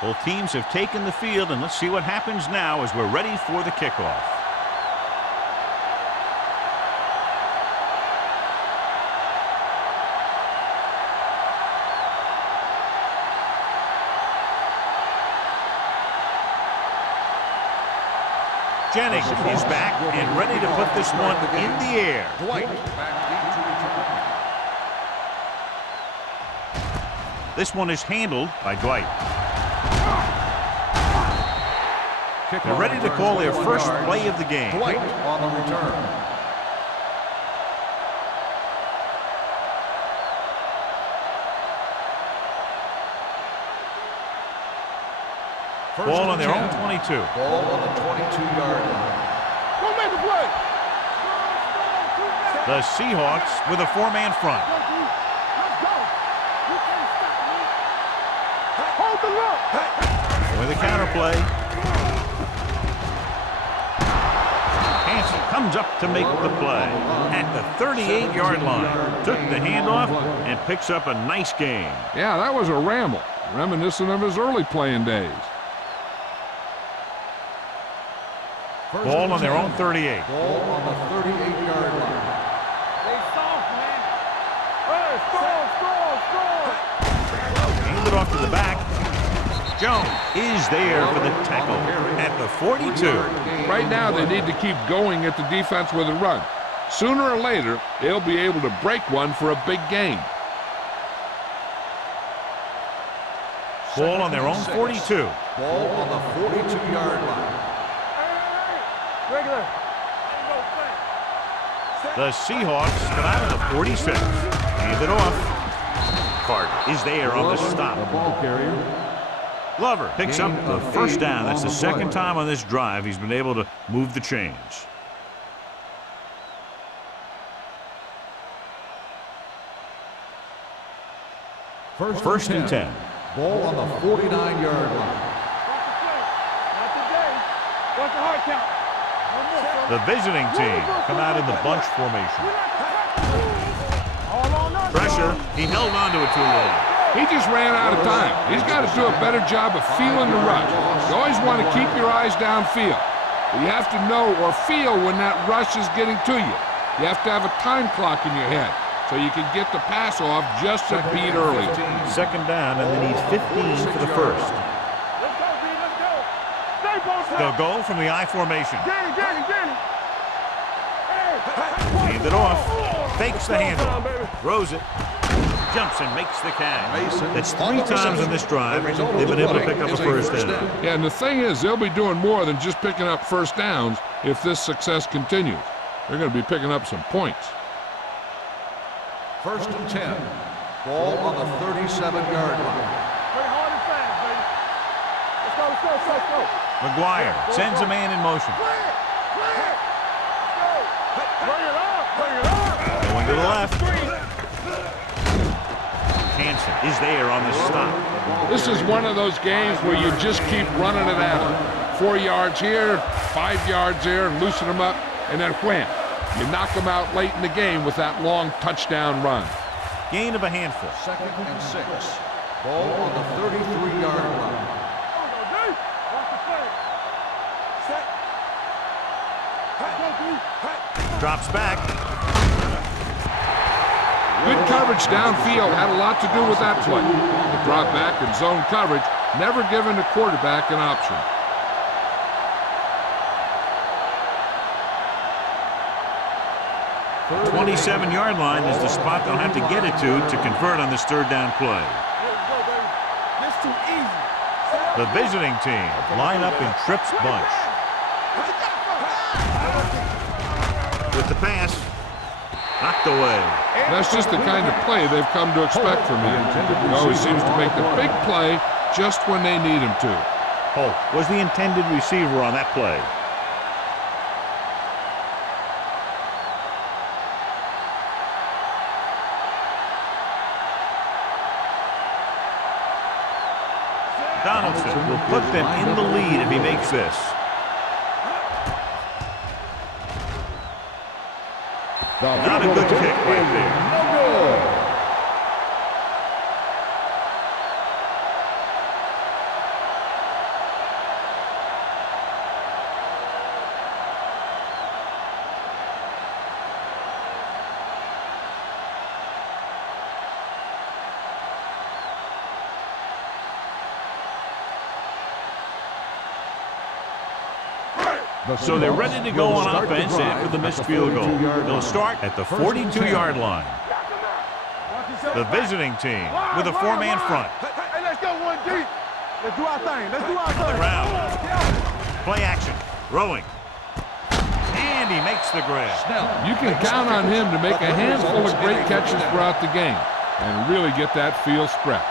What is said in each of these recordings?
Both teams have taken the field, and let's see what happens now as we're ready for the kickoff. Jennings is back and ready to put this one in the air. This one is handled by Dwight. They're ready to call their first play of the game. Dwight on the return. Ball on their own 22. Ball on the 22-yard line. Go make a play. The Seahawks with a four-man front. Hold the look. With a counter play. Hansen comes up to make the play at the 38-yard line. Took the handoff and picks up a nice gain. Yeah, that was a ramble, reminiscent of his early playing days. Ball on their own 38. Ball on the 38-yard line. They soft, man. Hey, score. Hand it off to the back. Jones is there for the tackle at the 42. Right now, they need to keep going at the defense with a run. Sooner or later, they'll be able to break one for a big gain. Ball on their own 42. Ball on the 42-yard line. Regular. The Seahawks come out of the 46. Hand it off. Carter is there on the stop. The ball carrier. Glover picks up the first down. That's the second time on this drive he's been able to move the chains. First and 10. Ball on the 49-yard line. Not today. What's the hard count? The visiting team come out in the bunch formation. Pressure. He held on to it too long. He just ran out of time. He's got to do a better job of feeling the rush. You always want to keep your eyes downfield. But you have to know or feel when that rush is getting to you. You have to have a time clock in your head so you can get the pass off just a beat earlier. Second down, and they need 15 for the first. Let's go, D. Let's go. Stay both. They'll go from the I formation. Danny. Hand it off. Fakes the handle. Throws it. Jumps and makes the catch. That's 3 times in this drive they've been able to pick up a first down. Yeah, and the thing is, they'll be doing more than just picking up first downs if this success continues. They're going to be picking up some points. First and 10. Ball on the 37-yard line. Play hard and fast, baby. Let's go. McGuire sends a man in motion. Bring it up. Going to the left. Hansen is there on the stop. This is one of those games where you just keep running it at them. 4 yards here, 5 yards there, loosen them up, and then wham. You knock them out late in the game with that long touchdown run. Gain of a handful. Second and 6. Ball on the 33-yard line. Drops back. Good coverage downfield had a lot to do with that play. The drop back and zone coverage, never giving the quarterback an option. The 27-yard line is the spot they'll have to get it to convert on this third down play. This too easy. The visiting team line up in trips bunch. With the pass, knocked away. That's just the kind of play they've come to expect from him. He always seems to make the big play just when they need him to. Holt was the intended receiver on that play. Donaldson will put them in the lead if he makes this. Not a good kick right there. No good. So they're ready to go on offense after the missed field goal. They'll start at the 42-yard line. The visiting team with a four-man front. Hey, let's go one deep. Let's do our thing. Let's do our thing. On the ground. Play action. Throwing. And he makes the grab. You can count on him to make a handful of great catches throughout the game and really get that field stretch.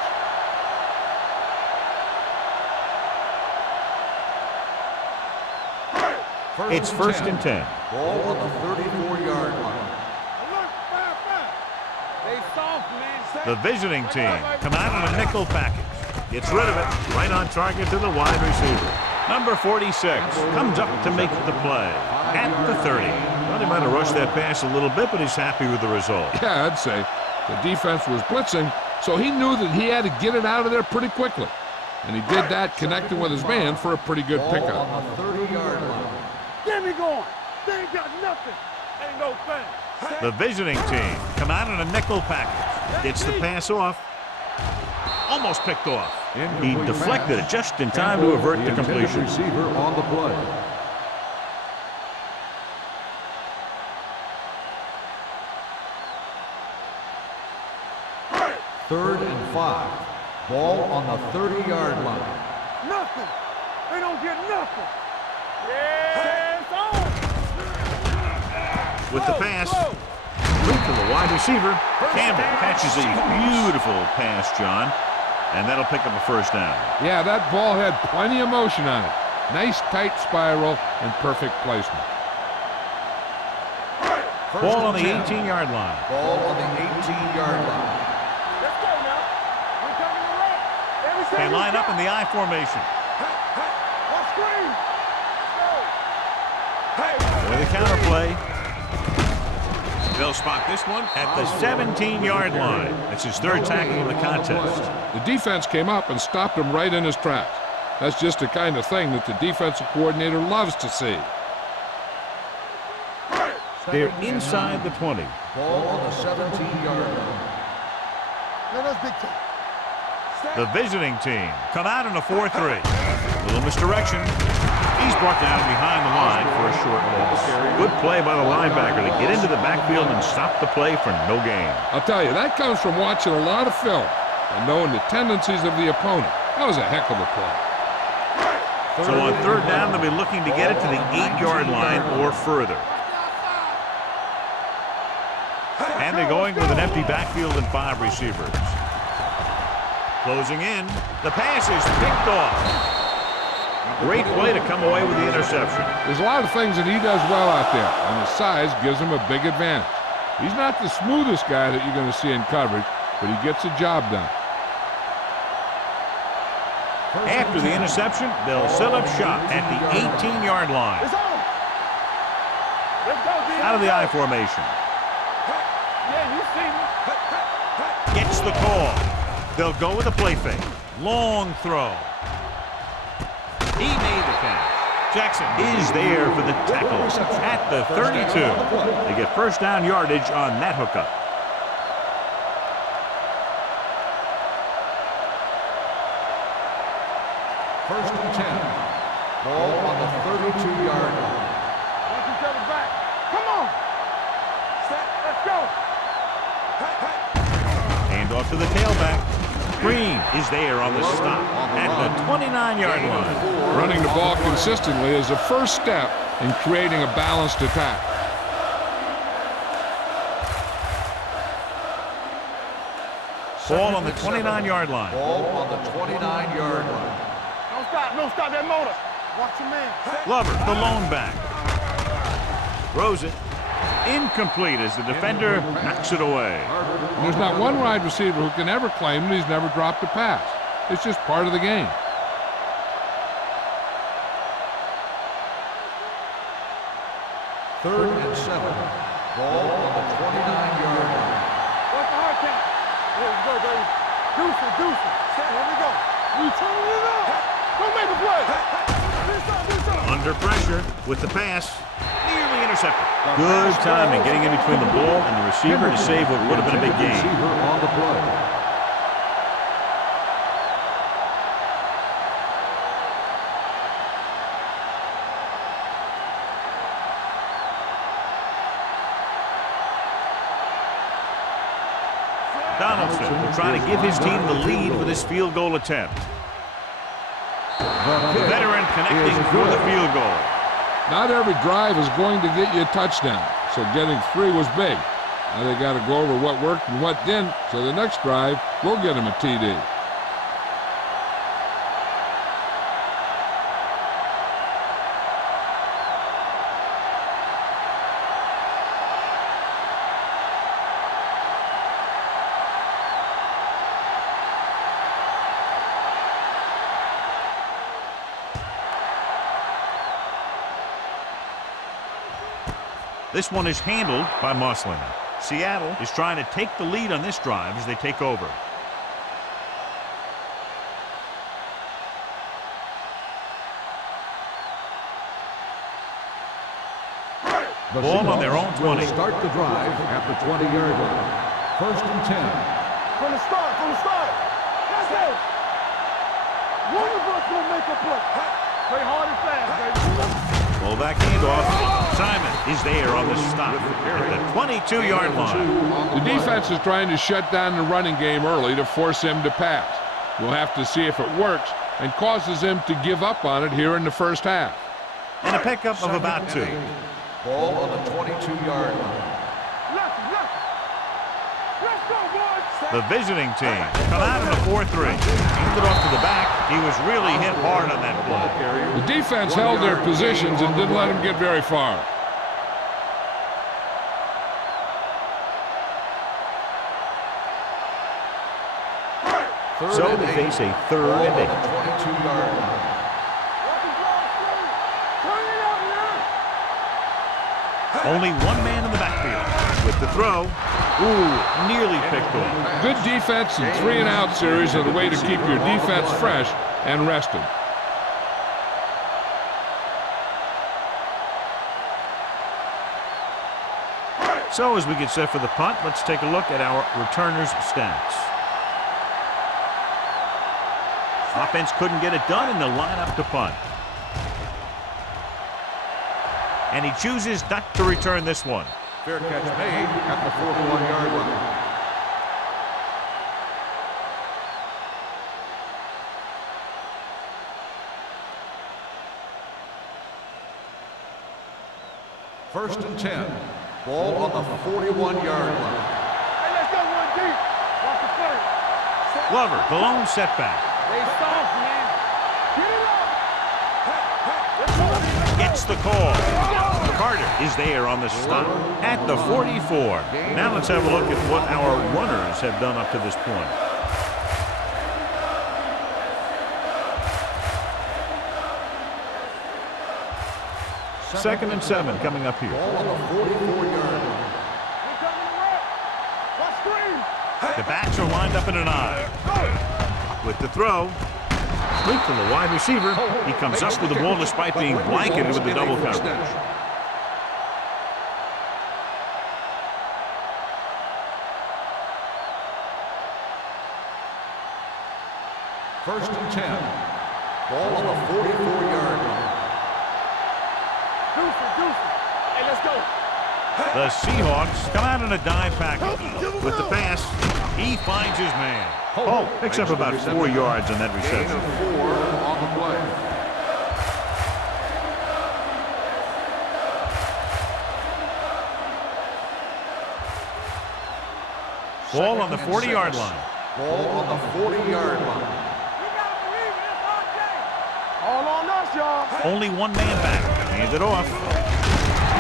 It's 1st and 10. Ball on the 34-yard line. The visiting team come out on a nickel package. Gets rid of it. Right on target to the wide receiver. Number 46 comes up to make the play at the 30. Well, he might have rushed that pass a little bit, but he's happy with the result. Yeah, I'd say. The defense was blitzing, so he knew that he had to get it out of there pretty quickly. And he did that connecting with his man for a pretty good pickup. On the 30-yard line. Get me going. They ain't got nothing. Ain't no thing. The visiting team come out on a nickel package. Gets the pass off. Almost picked off. He deflected it just in time to avert the completion. Receiver on the play. Third and 5. Ball on the 30-yard line. Nothing. They don't get nothing. Yeah, it's on. With the pass, through to the wide receiver. Campbell catches a beautiful pass, John, and that'll pick up a first down. Yeah, that ball had plenty of motion on it. Nice tight spiral and perfect placement. Ball on the 18-yard line. Ball on the 18-yard line. Let's go now. We're coming to right. They line up in the I formation. One screen. Go. With a counter play. They'll spot this one at the 17-yard line. That's his third tackle of the contest. The defense came up and stopped him right in his tracks. That's just the kind of thing that the defensive coordinator loves to see. They're inside the 20. Ball on the 17-yard line. Let us dictate. The visiting team come out in a 4-3. Little misdirection. He's brought down behind the line for a short loss. Good play by the linebacker to get into the backfield and stop the play for no gain. I'll tell you, that comes from watching a lot of film and knowing the tendencies of the opponent. That was a heck of a play. So on third down, they'll be looking to get it to the 8-yard line or further. And they're going with an empty backfield and 5 receivers. Closing in. The pass is picked off. Great play to come away with the interception. There's a lot of things that he does well out there, and his size gives him a big advantage. He's not the smoothest guy that you're going to see in coverage, but he gets the job done. After the interception, they'll set up shop at the 18-yard line. It's on. Let's go, D. Out of the I formation. Yeah, you see me. Gets the call. They'll go with a play fake. Long throw. He made the catch. Jackson is there for the tackle at the 32. They get first down yardage on that hookup. First and 10. Ball on the 32-yard line. Watch each other back. Come on. Let's go. Hand off to the tailback. Green is there on the stop at the 29-yard line. Running the ball consistently is the first step in creating a balanced attack. Ball on the 29-yard line. Ball on the 29-yard line. Don't stop that motor. Watch your man. Glover, the lone back. Throws it. Incomplete as the defender knocks it away. And there's not one wide receiver who can ever claim that he's never dropped a pass. It's just part of the game. Third and 7. Ball on the 29-yard line. Watch the hard count. Here we go, baby. Deuce it. Here we go. We turning it up. Don't make a play. Under pressure with the pass. Nearly intercepted. Good timing getting in between the ball and the receiver to save what would have been a big gain. Receiver on the play. Donaldson will try to give his team the lead with his field goal attempt. The veteran connecting for the field goal. Not every drive is going to get you a touchdown, so getting 3 was big. Now they got to go over what worked and what didn't, so the next drive will get them a TD. This one is handled by Mossling. Seattle is trying to take the lead on this drive as they take over. The Ball on their own 20. Will start the drive at the 20-yard line. 1st and 10. From the start. That's it. One of us will make a play. Play hard and fast, baby. Fullback handoff. Simon is there on the stop at the 22-yard line. The defense is trying to shut down the running game early to force him to pass. We'll have to see if it works and causes him to give up on it here in the first half. And a pickup of about 2. Ball on the 22-yard line. Let's go, boys. The visiting team come out in a 4-3. Handed off to the back. He was really hit hard on that play. The defense held their positions and didn't let him get very far. So they face a 3rd and 8. 22-yard line. Only one man in the backfield. With the throw, nearly picked off. Good defense and 3-and-out series are the way to keep your defense fresh and rested. So as we get set for the punt, let's take a look at our returners' stats. Offense couldn't get it done in the lineup to punt. And he chooses not to return this one. Fair catch made at the 41-yard line. First and 10. Ball on the 41-yard line. Hey, let's go one deep. Watch the play. Glover, the lone setback. They soft, man. Get it up. Gets the call. Carter is there on the stop at the 44. Now let's have a look at what our runners have done up to this point. Second and 7 coming up here. Ball on the 44-yard line. The backs are lined up in an I. With the throw, complete to the wide receiver. He comes up with the ball despite being blanketed with the double coverage. First and 10. Ball on the 44-yard line. Hey, let's go. The Seahawks come out in a dime package. With the pass, he finds his man. Holt picks up about 4 yards on that Gain reception. of 4 on the play. Ball on the 40-yard line. Ball on the 40-yard line. All on us, y'all. Only one man back. Hands it off.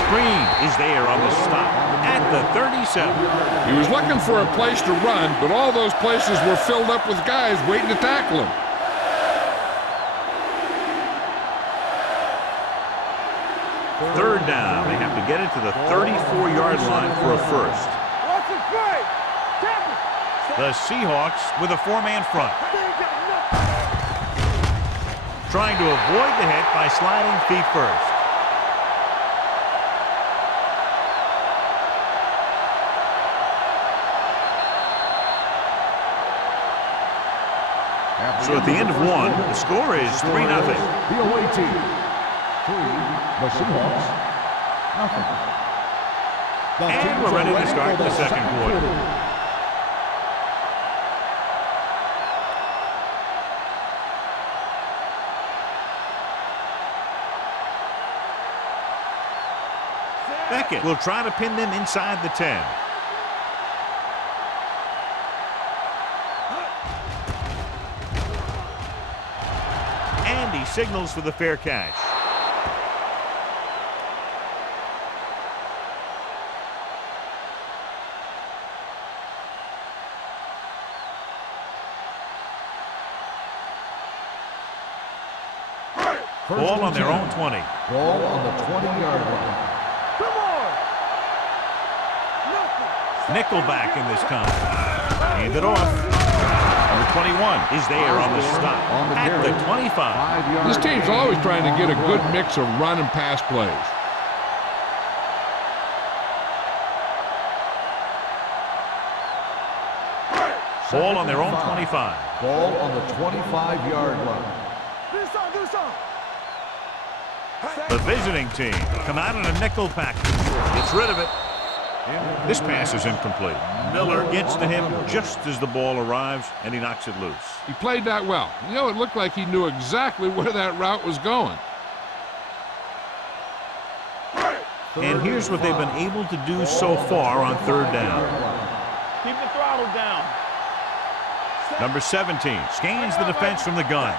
Green is there on the stop at the 37. He was looking for a place to run, but all those places were filled up with guys waiting to tackle him. Third down. They have to get it to the 34-yard line for a first. Watch it play. Tackle. The Seahawks with a 4-man front. They ain't got nothing. Trying to avoid the hit by sliding feet first. So at the end of 1, the score is 3-0. The away team. 3. The Seahawks. Nothing. And we're ready to start the second quarter. Beckett will try to pin them inside the 10. And he signals for the fair catch. Ball on their own 20. Ball on the 20-yard line. Come on! Nickelback in this time. Hand it off. Number 21 is there on the stop at the 25. This team's always trying to get a good mix of run and pass plays. Ball on their own 25. Ball on the 25-yard line. The visiting team come out in a nickel package. Gets rid of it. This pass is incomplete. Miller gets to him just as the ball arrives, and he knocks it loose. He played that well. You know, it looked like he knew exactly where that route was going. And here's what they've been able to do so far on third down. Keep the throttle down. Number 17 scans the defense from the gun.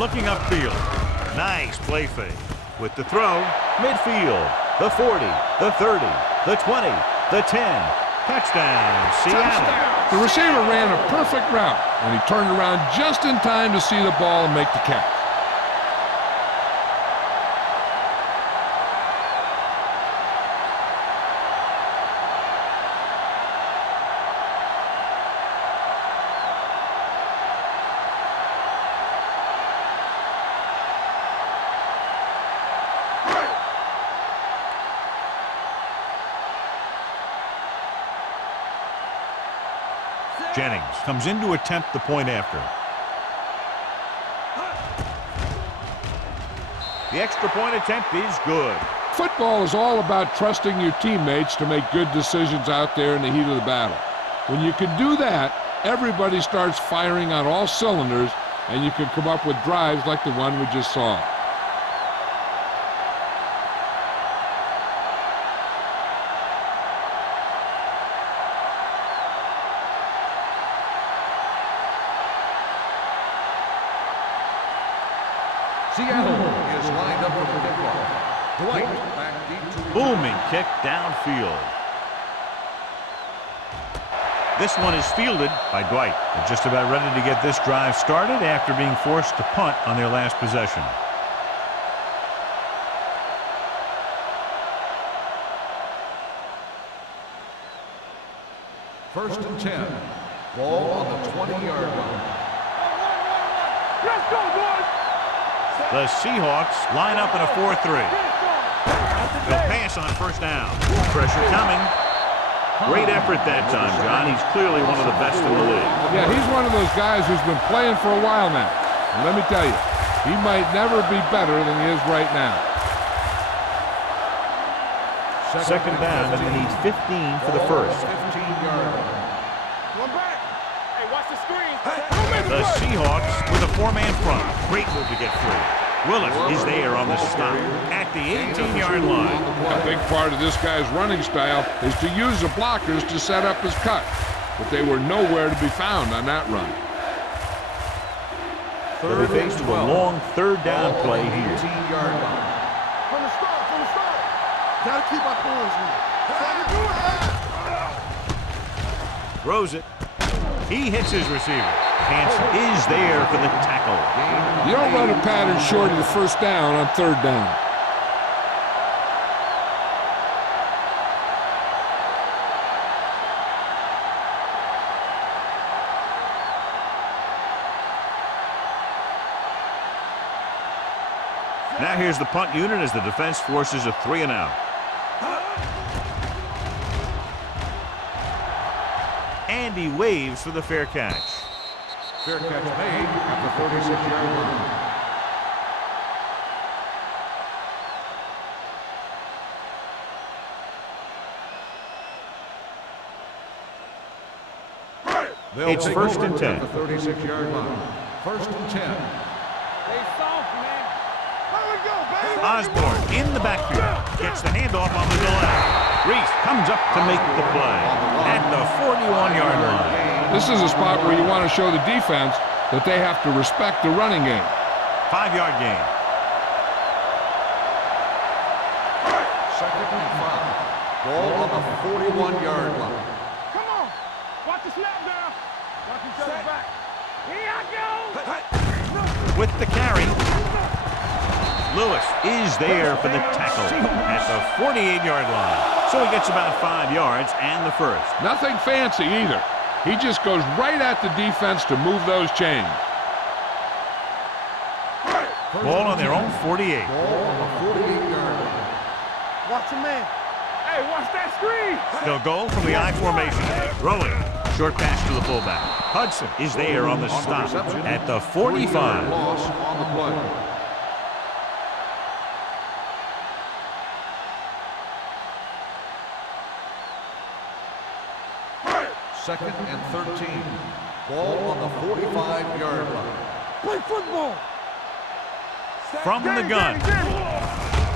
Looking upfield. Nice play fake. With the throw, midfield. The 40, the 30, the 20, the 10. Touchdown, Seattle. The receiver ran a perfect route, and he turned around just in time to see the ball and make the catch. Jennings comes in to attempt the point after. The extra point attempt is good. Football is all about trusting your teammates to make good decisions out there in the heat of the battle. When you can do that, everybody starts firing on all cylinders, and you can come up with drives like the one we just saw. Seattle is lined up for the kickoff. Dwight back deep to Booming kick downfield. This one is fielded by Dwight. They're just about ready to get this drive started after being forced to punt on their last possession. first and 10. Ball on the 20-yard line. Let's go, boys! The Seahawks line up in a 4-3. They'll pass on first down. Pressure coming. Great effort that time, John. He's clearly one of the best in the league. Yeah, he's one of those guys who's been playing for a while now. And let me tell you, he might never be better than he is right now. Second down, and they need 15 for the first. 15-yard line. One back. Hey, watch the screen. The Seahawks with a four-man front. Great move to get free. Willis is there on the stop at the 18-yard line. A big part of this guy's running style is to use the blockers to set up his cut. But they were nowhere to be found on that run. They'll be faced with a long third down play here. 18-yard line. From the start. Gotta keep our points in. Throws it. He hits his receiver. Hanson is there for the tackle. You don't run a pattern short of the first down on third down. Now here's the punt unit as the defense forces a 3-and-out. And he waves for the fair catch. Fair catch made at the 36-yard line. It's first and 10. At the 36-yard line. First and 10. Stay soft, man. Let it go. Osborne in the backfield. Gets the handoff on the delay. Reese comes up to make the play at the 41-yard line. This is a spot where you want to show the defense that they have to respect the running game. 5-yard gain. Second and 5. Ball on the 41-yard line. Come on. Watch the snap down. Watch each other back. Here I go. With the carry. Lewis is there for the tackle at the 48-yard line. So he gets about 5 yards and the first. Nothing fancy either. He just goes right at the defense to move those chains. Ball on their own 48. Ball on the 48-yard line. Watch the man. Hey, watch that screen. They'll go from the I formation. Rolling. Short pass to the fullback. Hudson is there on the stop at the 45. Loss on the play. Second and 13. Ball on the 45-yard line. Play football. From the gun.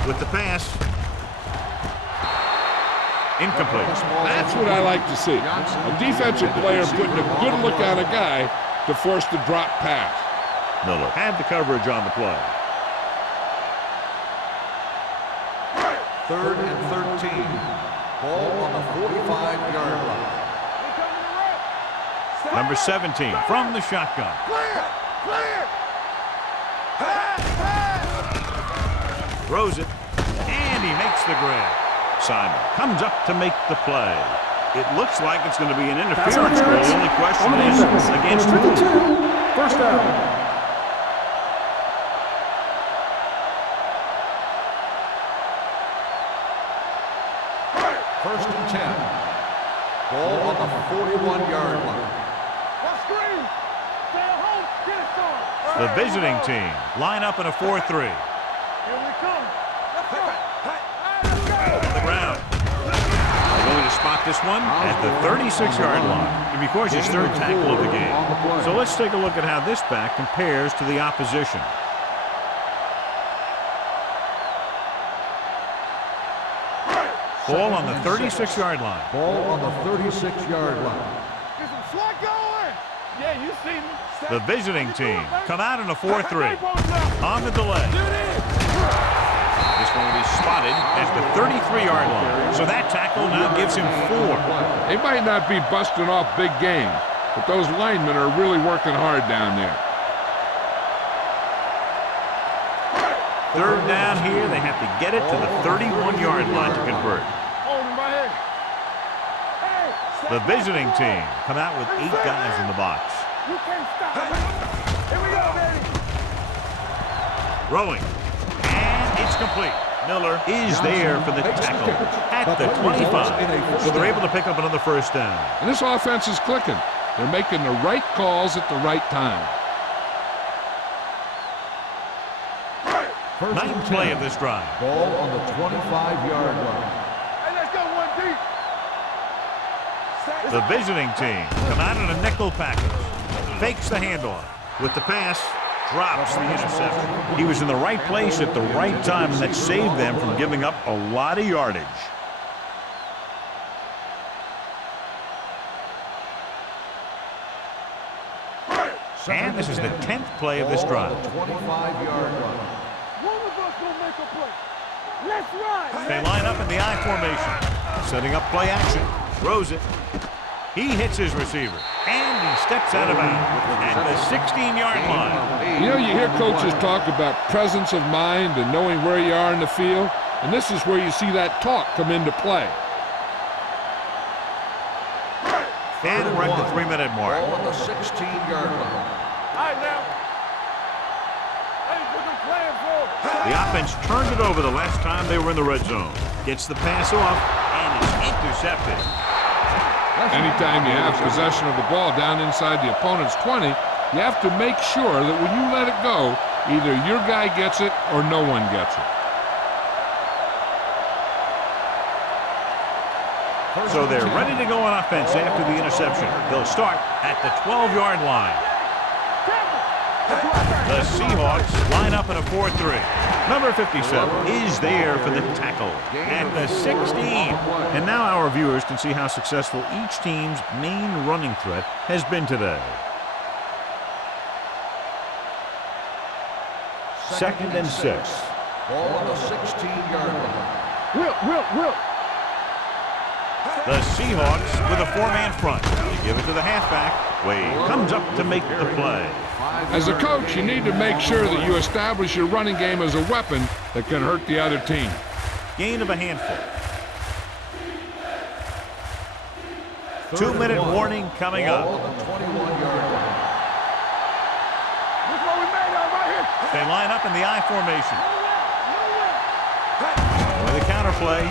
With the pass. Incomplete. That's what I like to see. A defensive player putting a good look on a guy to force the drop pass. Miller had the coverage on the play. Third and 13. Ball on the 45-yard line. Number 17 from the shotgun. Clear. Clear. Throws it. And he makes the grab. Simon comes up to make the play. It looks like it's going to be an interference goal. The only question is against who? First down. First and 10. Ball on the 41-yard line. Watch screen. Stay home. Get it started. The visiting team line up in a 4-3. Here we come. Let's go. On the ground. They're going to spot this one at the 36-yard line. He records his third tackle of the game. So let's take a look at how this back compares to the opposition. Ball on the 36-yard line. Ball on the 36-yard line. Get some slot going. Yeah, you see me. The visiting team come out in a 4-3. On the delay. This one will be spotted at the 33-yard line. So that tackle now gives him 4. They might not be busting off big games, but those linemen are really working hard down there. Third down here. They have to get it to the 31-yard line to convert. The visiting team come out with 8 guys in the box. You can't stop it. Here we go, baby. Rolling. And it's complete. Miller is there for the tackle at the 25. So they're able to pick up another first down. And this offense is clicking. They're making the right calls at the right time. Ninth play of this drive. Ball on the 25-yard line. Hey, let's go one deep. The visiting team come out in a nickel package. Fakes the handoff. With the pass, drops the interception. He was in the right place at the right time, and that saved them from giving up a lot of yardage. And this is the 10th play of this drive. 25-yard line. One of us gonna make a play. Let's ride. They line up in the I formation. Setting up play action. Throws it. He hits his receiver. And he steps out of bounds at the 16-yard line. You know, you hear coaches talk about presence of mind and knowing where you are in the field, and this is where you see that talk come into play. And we're at the 3-minute mark. Ball on the 16-yard line. All right, now. Hey, what them playing for? The offense turned it over the last time they were in the red zone. Gets the pass off, and it's intercepted. Anytime you have possession of the ball down inside the opponent's 20, you have to make sure that when you let it go, either your guy gets it or no one gets it. So they're ready to go on offense after the interception. They'll start at the 12-yard line. The Seahawks line up in a 4-3. Number 57 is there for the tackle at the 16. And now our viewers can see how successful each team's main running threat has been today. Second and 6. Ball on the 16-yard line. Will. The Seahawks with a four-man front. They give it to the halfback. Wade comes up to make the play. As a coach, you need to make sure that you establish your running game as a weapon that can hurt the other team. Gain of a handful. 2-minute warning coming up. Ball on the 21-yard line. This is what we made of right here. They line up in the I formation. With a counterplay.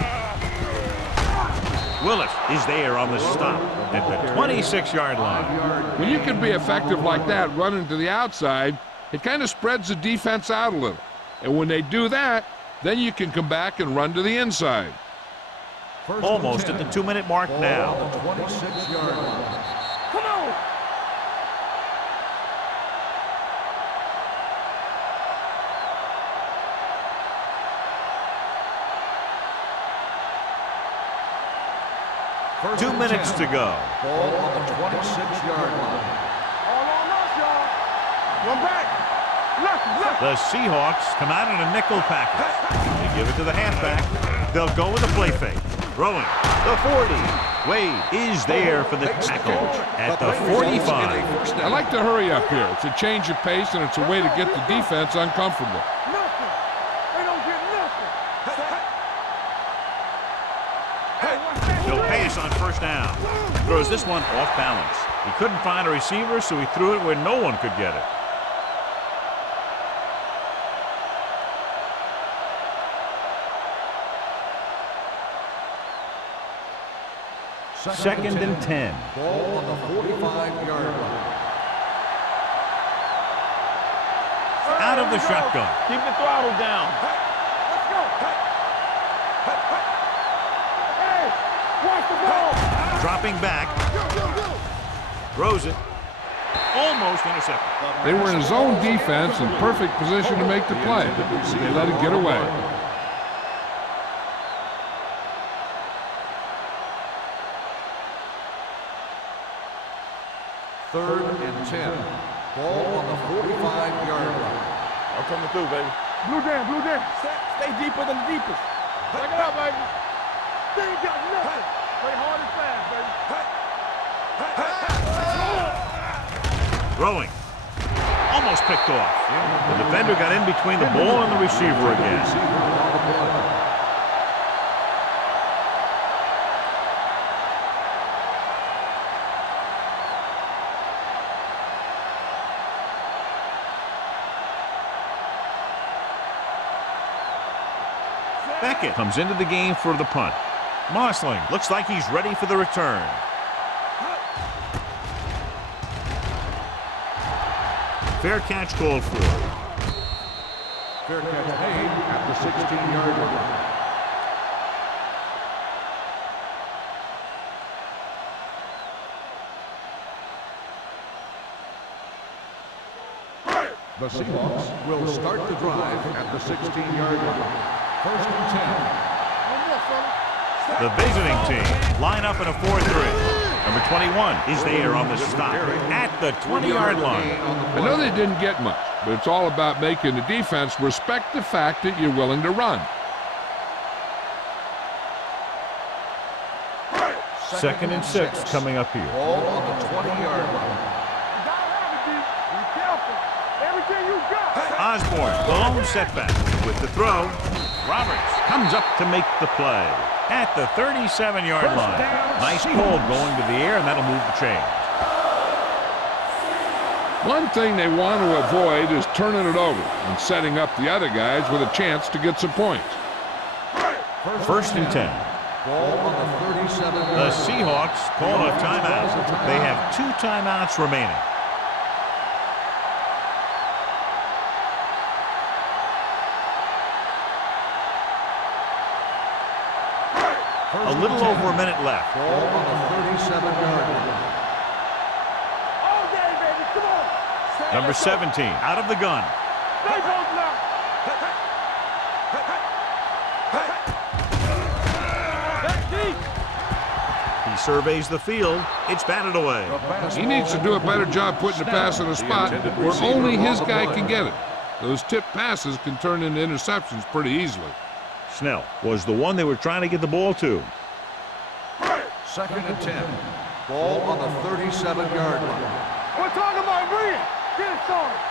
Willis is there on the stop at the 26-yard line. When you can be effective like that, running to the outside, it kind of spreads the defense out a little. And when they do that, then you can come back and run to the inside. Almost at the 2-minute mark now. Ball on the 26-yard line. Come on. First 2 and minutes 10. to go. Ball on the 26-yard line. All on us, y'all. One back. Left. The Seahawks come out in a nickel package. They give it to the halfback. They'll go with a play fake. Throwing the 40. Wade is there for the tackle at the 45. I like to hurry up here. It's a change of pace, and it's a way to get the defense uncomfortable. Nothing. They don't get nothing. He'll pass on first down. Throws this one off balance. He couldn't find a receiver, so he threw it where no one could get it. Second and 10. Ball on the 45-yard line. Out of the shotgun. Keep the throttle down. Let's go. Hey, watch the ball. Dropping back. Throws it. Almost intercepted. They were in zone defense in perfect position to make the play. They let it get away. Third and 10. Ball on the 45-yard line. I'm coming through, baby. Blue jam. Stay deeper than the deepest. Break it up, baby. They ain't got nothing. Play hard and fast, baby. Throwing. Almost picked off. The defender got in between the ball and the receiver again. Beckett comes into the game for the punt. Mossling looks like he's ready for the return. Fair catch called for. Fair catch made at the 16-yard line. The Seahawks will start the drive at the 16-yard line. First and 10. The visiting team line up in a 4-3. Number 21 is there on the stop at the 20-yard line. I know they didn't get much, but it's all about making the defense respect the fact that you're willing to run. Second and 6 coming up here. Ball on the 20-yard line. Be careful. Everything you got. Osborne, the lone setback with the throw. Roberts comes up to make the play at the 37-yard line. Nice call going to the air, and that'll move the chains. One thing they want to avoid is turning it over and setting up the other guys with a chance to get some points. First and 10. Ball on the 37-yard line. The Seahawks call a timeout. They have 2 timeouts remaining. A little over a minute left. Ball on the 37-yard line. All day, baby. Come on. Number 17 out of the gun. Stay close now. He surveys the field. It's batted away. He needs to do a better job putting the pass in a spot where only his guy can get it. Those tipped passes can turn into interceptions pretty easily. Snell was the one they were trying to get the ball to. 2nd and 10. Ball on the 37-yard line. We're talking about brilliant. Get it started.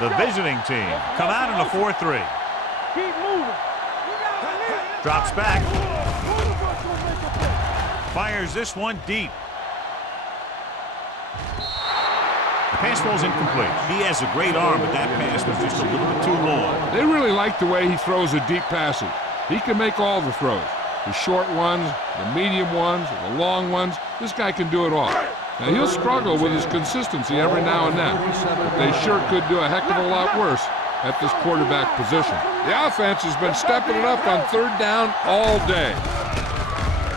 The visiting team come out in a 4-3. Keep moving. Drops back. Fires this one deep. The pass ball's incomplete. He has a great arm, but that pass was just a little bit too long. They really like the way he throws the deep passes. He can make all the throws. The short ones, the medium ones, the long ones. This guy can do it all. Now, he'll struggle with his consistency every now and then, but they sure could do a heck of a lot worse at this quarterback position. The offense has been stepping it up on 3rd down all day.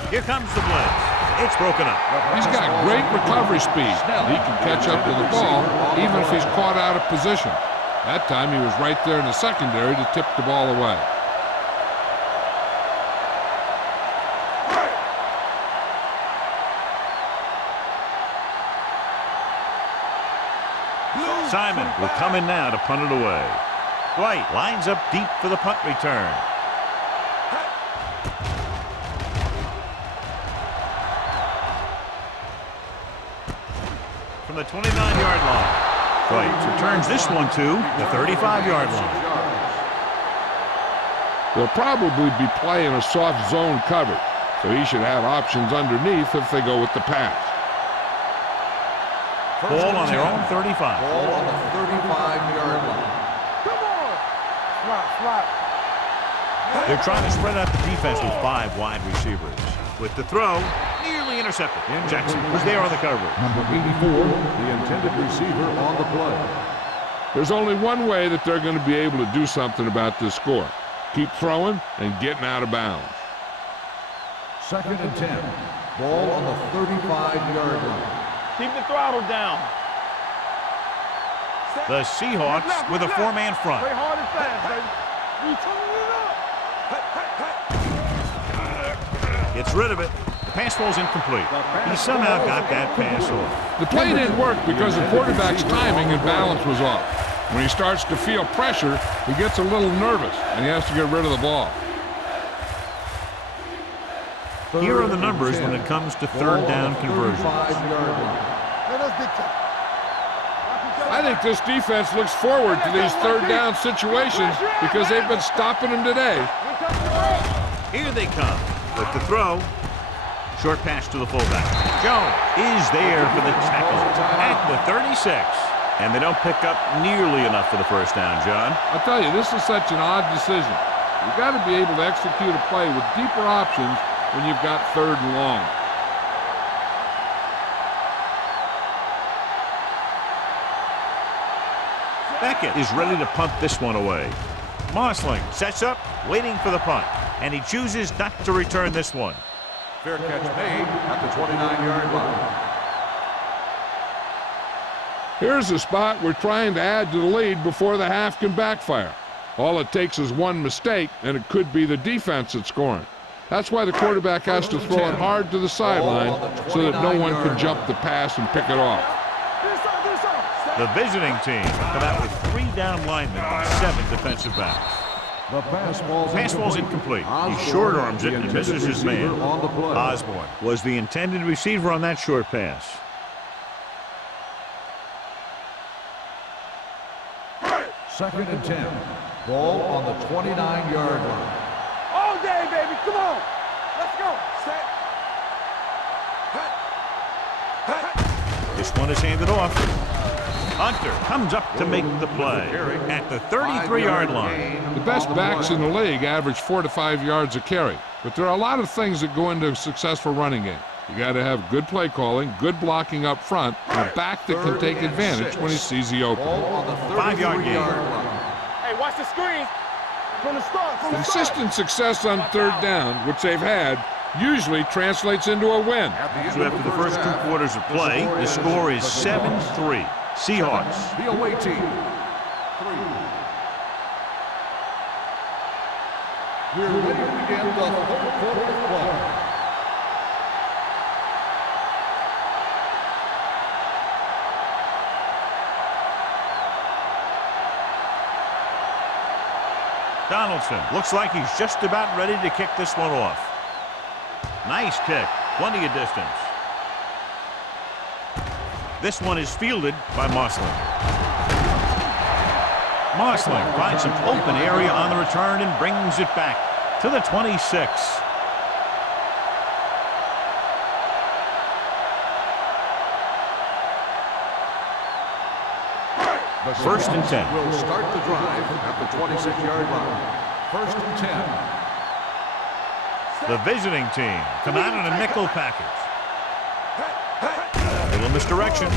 Here comes the blitz. It's broken up. He's got great recovery speed. He can catch up to the ball even if he's caught out of position. That time he was right there in the secondary to tip the ball away. Simon will come in now to punt it away. White lines up deep for the punt return. From the 29-yard line. White returns this one to the 35-yard line. They'll probably be playing a soft zone coverage, so he should have options underneath if they go with the pass. Ball on their own 35. Ball on the 35-yard line. Come on. Slap. They're trying to spread out the defense with 5 wide receivers. With the throw, nearly intercepted. Jackson was there on the coverage. Number 84, the intended receiver on the play. There's only one way that they're going to be able to do something about this score. Keep throwing and getting out of bounds. 2nd and 10. Ball on the 35-yard line. Keep the throttle down. The Seahawks with a 4-man front. Play hard and fast, baby. We turning it up. Gets rid of it. The pass ball's incomplete. He somehow got that pass off. The play didn't work because the quarterback's timing and balance was off. When he starts to feel pressure, he gets a little nervous, and he has to get rid of the ball. Here are the numbers when it comes to 3rd down conversions. I think this defense looks forward to these 3rd down situations because they've been stopping them today. Here they come with the throw. Short pass to the fullback. Jones is there for the tackle at the 36. And they don't pick up nearly enough for the 1st down, John. I'll tell you, this is such an odd decision. You've got to be able to execute a play with deeper options when you've got 3rd and long. Beckett is ready to punt this one away. Mossling sets up, waiting for the punt, and he chooses not to return this one. Fair catch made at the 29-yard line. Here's a spot we're trying to add to the lead before the half can backfire. All it takes is one mistake, and it could be the defense that's scoring. That's why the quarterback has to throw it hard to the sideline so that no one can jump the pass and pick it off. The visiting team come out with 3 down linemen and 7 defensive backs. The pass ball's incomplete. He short arms it and misses his man. Osborne was the intended receiver on that short pass. 2nd and 10. Ball on the 29-yard line. All day, baby. Come on. Let's go. Set. This one is handed off. Hunter comes up to make the play at the 33-yard line. The best backs in the league average 4 to 5 yards a carry, but there are a lot of things that go into a successful running game. You got to have good play calling, good blocking up front, and a back that can take advantage when he sees the opening. 5-yard gain. Hey, watch the screen. From the start. Consistent success on 3rd down, which they've had, usually translates into a win. So after the first 2 quarters of play, the score is 7-3. Seahawks. The away team. 3. We're ready to begin the 3rd quarter of play. Donaldson looks like he's just about ready to kick this one off. Nice kick. Plenty of distance. This one is fielded by Mossling. Mossling finds some open area on the return and brings it back to the 26. First and 10. Will start the drive at the 26-yard line. First and 10. The visiting team come out in a nickel package. A little misdirection.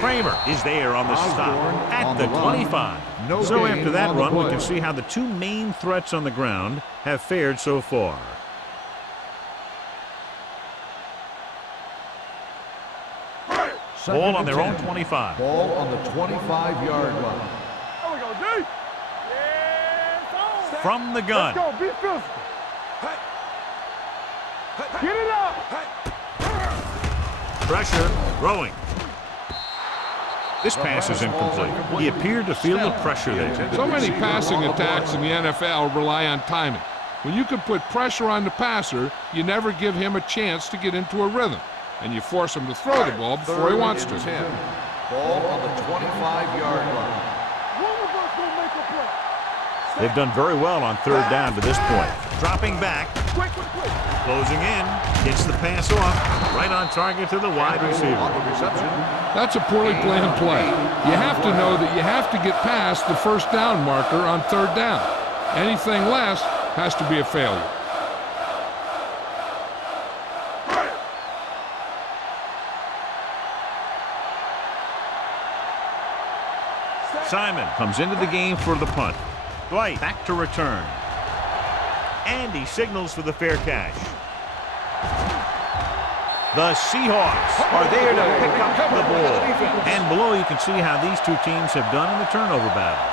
Kramer is there on the stop at the 25. So after that run, we can see how the two main threats on the ground have fared so far. Ball on their own 25. Ball on the 25-yard line. There we go, D. Yes, From the gun. Let's go, be physical. Get it up. Pressure, throwing. This pass is incomplete. He appeared to feel the pressure there. So many passing attacks in the NFL rely on timing. When you can put pressure on the passer, you never give him a chance to get into a rhythm, and you force him to throw the ball before he wants to. 10. Ball on the 25-yard line. One of us will make a play. They've done very well on third down to this point. Dropping back, Quick. closing in, gets the pass off, right on target to the wide receiver. On the reception. That's a poorly planned play. You have to know that you have to get past the first down marker on third down. Anything less has to be a failure. Simon comes into the game for the punt. Dwight back to return. And he signals for the fair catch. The Seahawks are there to pick up the ball. And below you can see how these two teams have done in the turnover battle.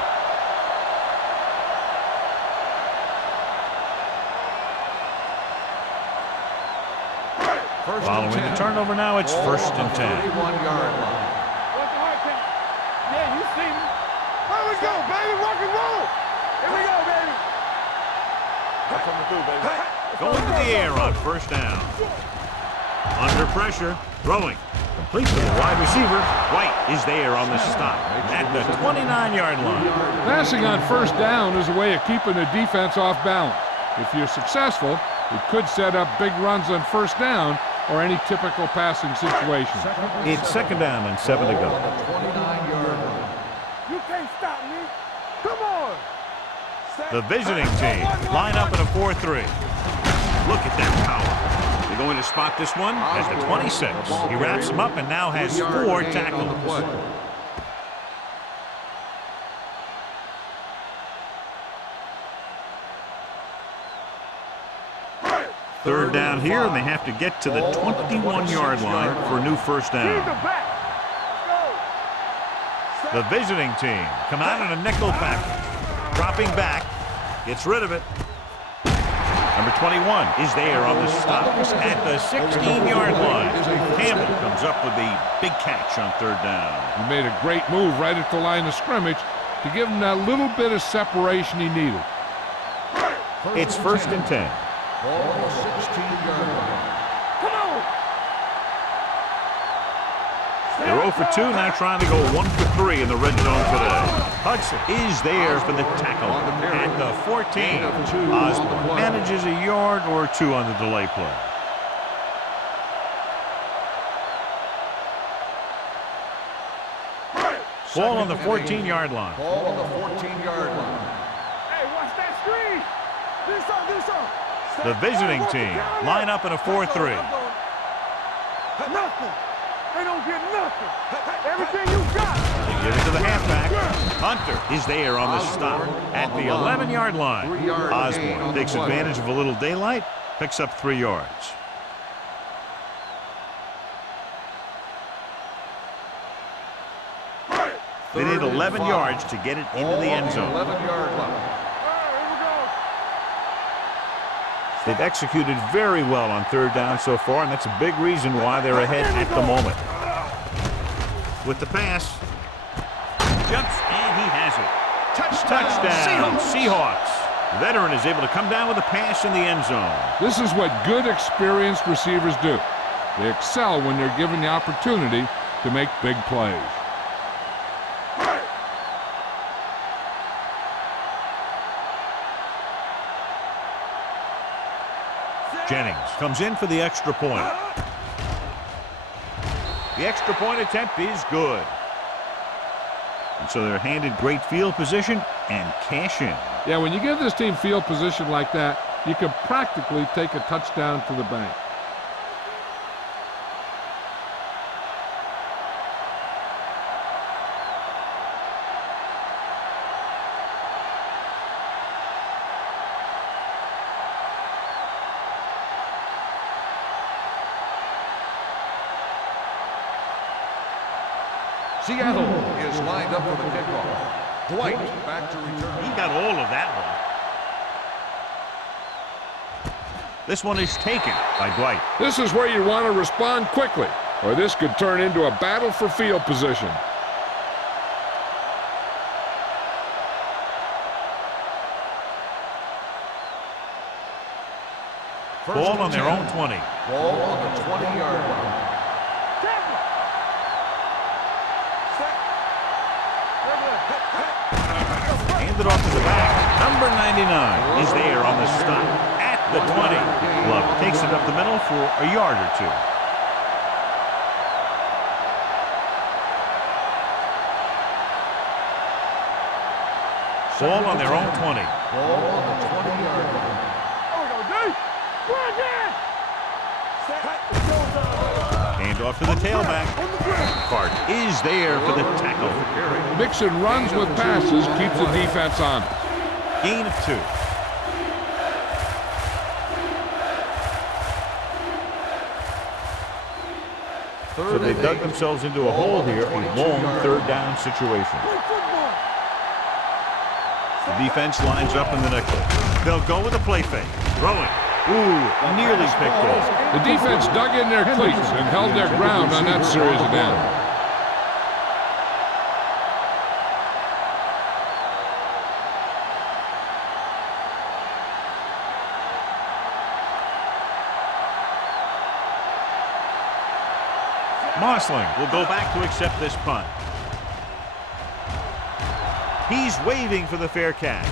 Following the turnover now, it's first and 10. 31-yard line. What's the hard count? Yeah, you see me. Here we go, baby. Rock and roll. Here we go, baby. That's what I'm going to do, baby. Going to the air on first down. Under pressure, throwing. Complete to the wide receiver. White is there on the stop at the 29-yard line. Passing on first down is a way of keeping the defense off balance. If you're successful, it could set up big runs on first down or any typical passing situation. It's second down and 7 to go. 29-yard line. You can't stop me. Come on. The visiting team line up in a 4-3. Look at that power. They're going to spot this one at the 26. He wraps him up and now has 4 tackles. Third down here, and they have to get to the 21-yard line for a new first down. The visiting team come out in a nickel package. Dropping back, gets rid of it. Number 21 is there on the stop at the 16-yard line. Campbell comes up with a big catch on third down. He made a great move right at the line of scrimmage to give him that little bit of separation he needed. It's first and 10. Ball on the 16-yard line. Come on. They're 0 for 2, now trying to go 1 for 3 in the red zone today. Hudson is there for the tackle at the 14. Osborne manages a yard or 2 on the delay play. Ball on the 14-yard line. Ball on the 14-yard line. Hey, watch that screen. Do something. The visiting team line up in a 4-3. Nothing. They don't get nothing. Everything you got. They give it to the halfback. Hunter is there on the stop at the 11-yard line. Osborne takes advantage of a little daylight, picks up 3 yards. They need 11 yards to get it into the end zone. 11-yard line. They've executed very well on third down so far, and that's a big reason why they're ahead at the moment. With the pass, jumps, and he has it. Touchdown, Seahawks. The veteran is able to come down with a pass in the end zone. This is what good, experienced receivers do. They excel when they're given the opportunity to make big plays. Jennings comes in for the extra point. The extra point attempt is good. And so they're handed great field position and cash in. Yeah, when you give this team field position like that, you can practically take a touchdown to the bank. Seattle is lined up for the kickoff. Dwight back to return. He got all of that one. This one is taken by Dwight. This is where you want to respond quickly, or this could turn into a battle for field position. Ball on their own 20. Ball on the 20-yard line. Handed off to the back. Number 99 is there on the stop at the 20. Love takes it up the middle for a yard or two. Ball on their own 20. Ball on the 20-yard line. Hand off to the tailback. Cart is there for the tackle. Mixing runs with passes keeps the defense on. Gain of 2. So they dug themselves into a hole here, a long third down situation. The defense lines up in the nickel. They'll go with a play fake. Throwing. Ooh, nearly picked off. The defense dug in their cleats and held their ground on that series of downs. Mossling will go back to accept this punt. He's waving for the fair catch.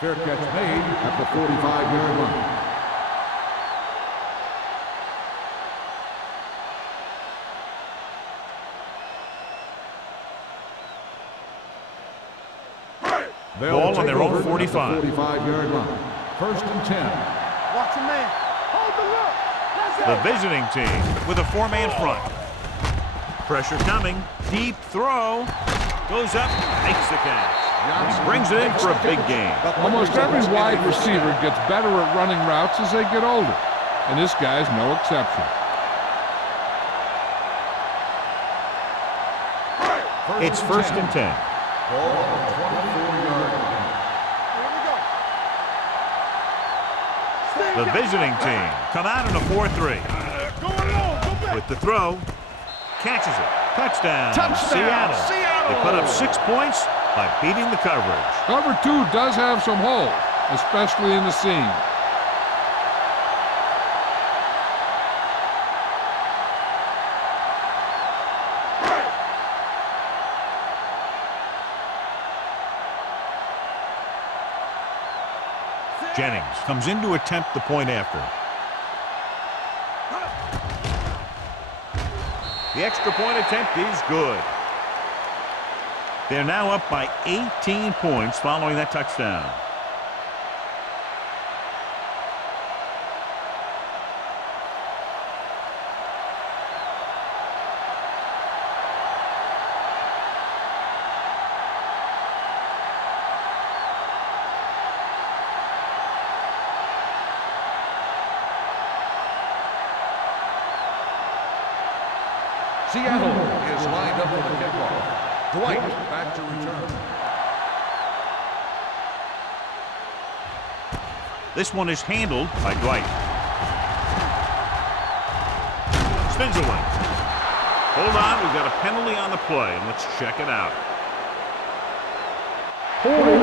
Fair catch made at the 45-yard line. Ball on their own 45. 45-yard line. First and 10. Watch a man. Hold the look. The visiting team with a 4-man front. Pressure coming. Deep throw. Goes up. Makes the catch. He brings it in for a big game. Almost every wide receiver gets better at running routes as they get older, and this guy's no exception. It's first and 10. Ball on the 24-yard line. The visiting team come out in a 4-3. With the throw, catches it. Touchdown, Seattle. They put up 6 points by beating the coverage. Cover 2 does have some holes, especially in the seam. Jennings comes in to attempt the point after. The extra point attempt is good. They're now up by 18 points following that touchdown. Seattle is lined up for the kickoff. Dwight back to return. This one is handled by Dwight. Spins away. Hold on, we've got a penalty on the play, and let's check it out. Holding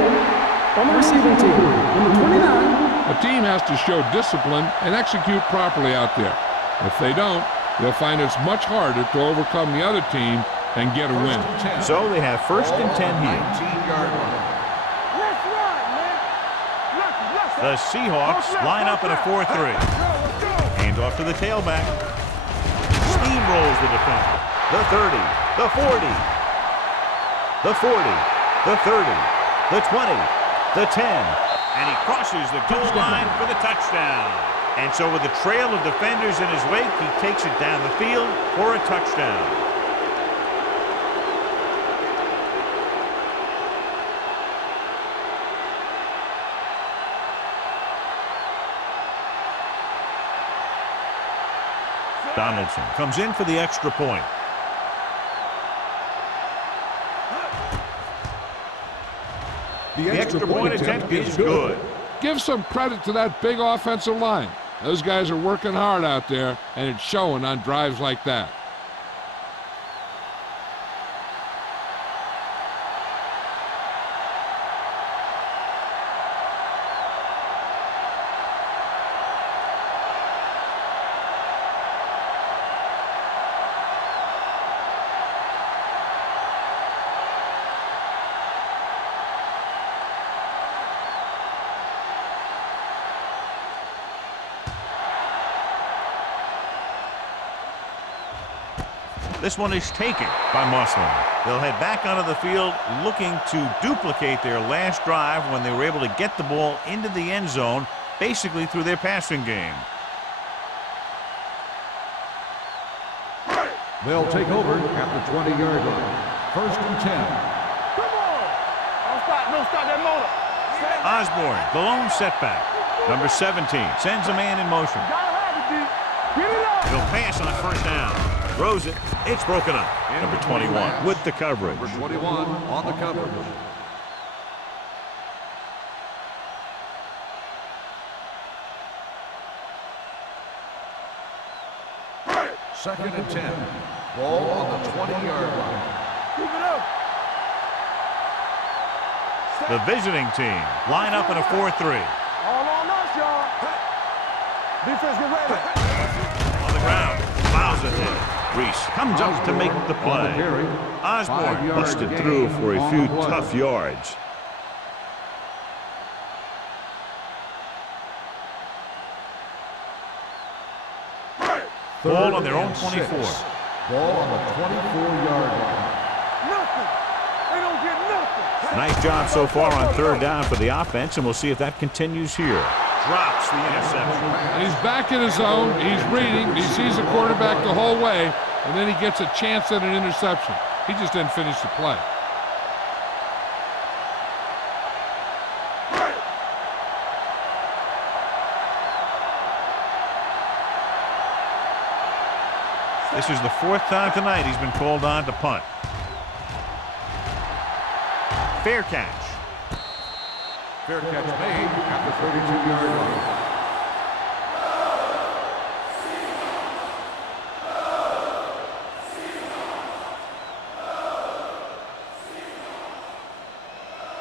on the receiving team. Number 29. A team has to show discipline and execute properly out there. If they don't, they'll find it's much harder to overcome the other team and get a win. So they have first and 10 here. 19-yard line. Let's run, man. The Seahawks line up in a 4-3. Hand off to the tailback. Steamrolls the defender. The 30, the 40, the 40, the 30, the 20, the 10. And he crosses the goal line for the touchdown. And so with a trail of defenders in his wake, he takes it down the field for a touchdown. Donaldson comes in for the extra point. The extra point attempt is good. Give some credit to that big offensive line. Those guys are working hard out there, and it's showing on drives like that. This one is taken by Muslim. They'll head back onto the field looking to duplicate their last drive when they were able to get the ball into the end zone, basically through their passing game. They'll take over at the 20-yard line. First and 10. Come on. Don't stop that motor. Osborne, the lone setback. Number 17 sends a man in motion. Gotta have it, D. Get it up. He'll pass on first down. Throws it. It's broken up. Number 21 with the coverage. Number 21 on the coverage. Second and 10. Ball on the 20-yard line. Keep it up. The visiting team line up in a 4-3. All on us, y'all. Defense, get ready. On the ground. Fouls it in. Reese comes up to make the play. Osborne busted through for a few tough yards. Ball on their own 24. Ball on the 24-yard line. Nothing. They don't get nothing. Nice job so far on third down for the offense, and we'll see if that continues here. Drops the interception. And he's back in his zone. He's reading. He sees the quarterback the whole way, and then he gets a chance at an interception. He just didn't finish the play. This is the fourth time tonight he's been called on to punt. Fair catch. Fair catch made at the 32-yard line.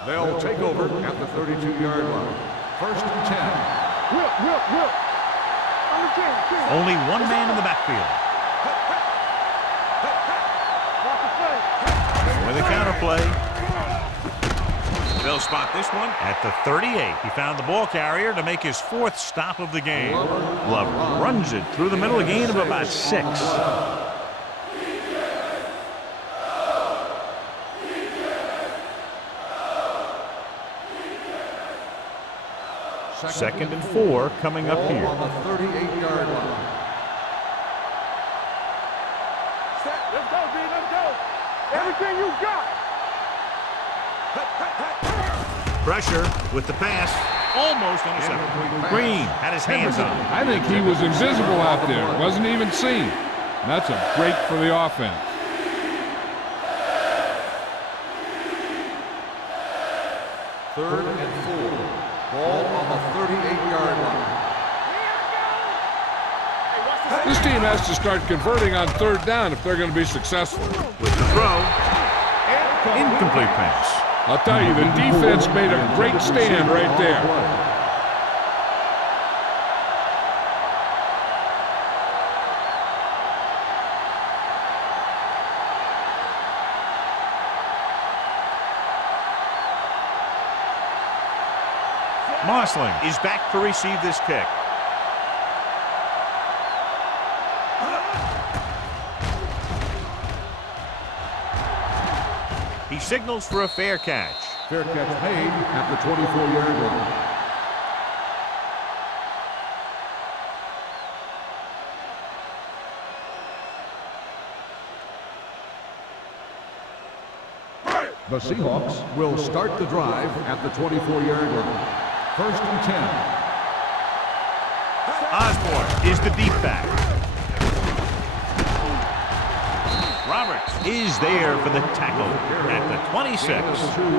They'll take over at the 32-yard line. First and 10. Whip. On the 10. Only one man in the backfield. Watch the play. With a counterplay. They'll spot this one at the 38. He found the ball carrier to make his fourth stop of the game. Glover runs it through the middle, a gain of about 6. Second and 4 coming up here. On the 38-yard line. Let's go, D. Let's go. Everything you got. Pressure with the pass. Almost intercepted. Green had his hands on it. I think he was invisible out there. Wasn't even seen. And that's a break for the offense. Third and 4. Ball on the 38-yard line. This team has to start converting on third down if they're going to be successful. With the throw. Incomplete pass. I'll tell you, the defense made a great stand right there. Mossling is back to receive this kick. He signals for a fair catch. Fair catch made at the 24-yard line. The Seahawks will start the drive at the 24-yard line. 1st and 10. Osborne is the deep back. Roberts is there for the tackle at the 26.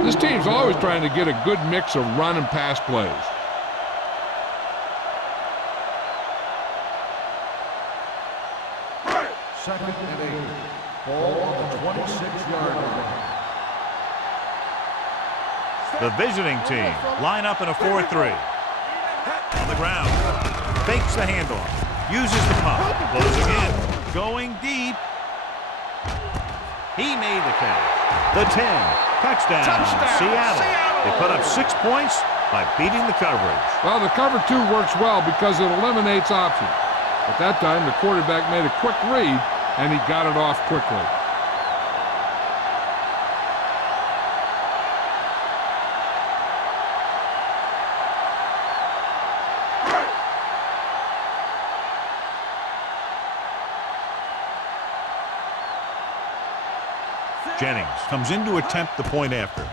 This team's always trying to get a good mix of run and pass plays. Second and 8. Ball on the 26-yard line. The visiting team line up in a 4-3. On the ground. Fakes the handoff. Uses the pump. Closing in. Going deep. He made the catch. The 10. Touchdown. Seattle. They put up 6 points by beating the coverage. Well, the cover 2 works well because it eliminates options. At that time, the quarterback made a quick read, and he got it off quickly. Jennings comes in to attempt the point after.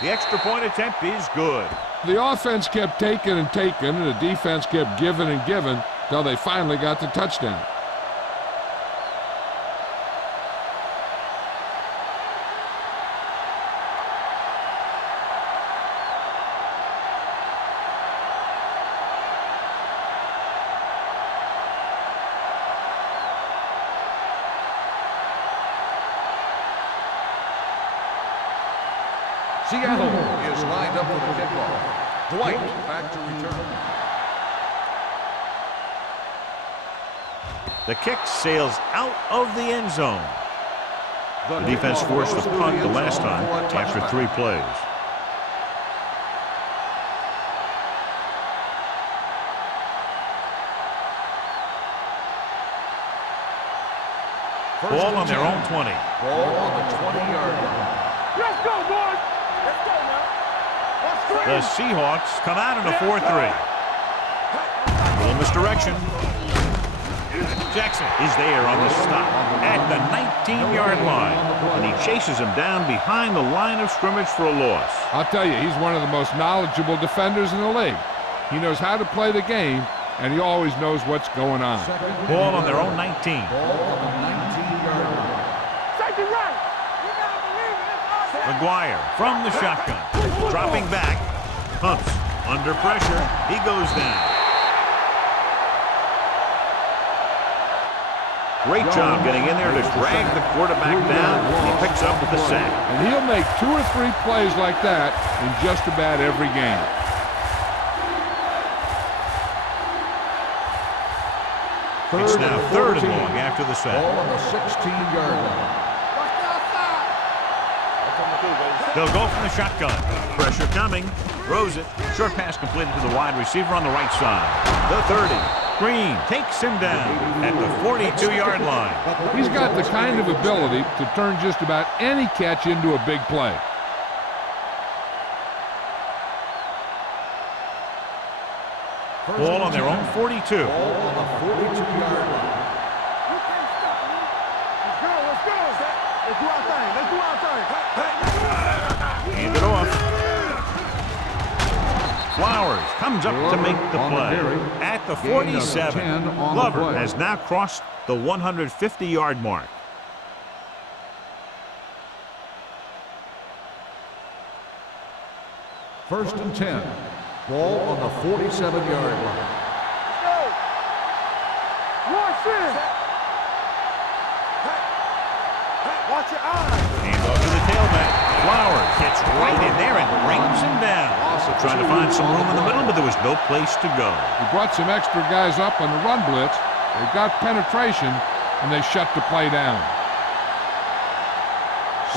The extra point attempt is good. The offense kept taking and taking, and the defense kept giving and giving until they finally got the touchdown. Seattle is lined up for the kickoff. Dwight back to return. The kick sails out of the end zone. The defense forced the punt the last time after 3 plays. Ball on their own 20. Ball on the 20-yard line. Let's go, boys. Let's go, man. The Seahawks come out in a 4-3. A little misdirection. Jackson is there on the stop at the 19-yard line, and he chases him down behind the line of scrimmage for a loss. I'll tell you, he's one of the most knowledgeable defenders in the league. He knows how to play the game, and he always knows what's going on. Ball on their own 19. Ball on the 19-yard line. Safety right. You gotta believe it. It's our McGuire from the shotgun. Dropping back. Pumps. Under pressure. He goes down. Great job getting in there to drag the quarterback down. He picks up the sack. And he'll make 2 or 3 plays like that in just about every game. It's now 3rd and long after the sack. Ball on the 16-yard line. They'll go from the shotgun. Pressure coming. Throws it. Short pass completed to the wide receiver on the right side. The 30. Green takes him down at the 42-yard line. He's got the kind of ability to turn just about any catch into a big play. Ball on their own 42. Ball on the 42-yard line. You can't stop me. Let's go. Let's go. Let's do our thing. Let's do our thing. Hand it off. Flowers comes up to make the play at the 47. Glover has now crossed the 150-yard mark. First and 10. Ball on the 47-yard line. Let's go. Watch this. Watch your eyes. Hand off to the tailback. Flowers gets right in there and brings him down. Trying to find some room in the middle, but there was no place to go. He brought some extra guys up on the run blitz. They got penetration, and they shut the play down.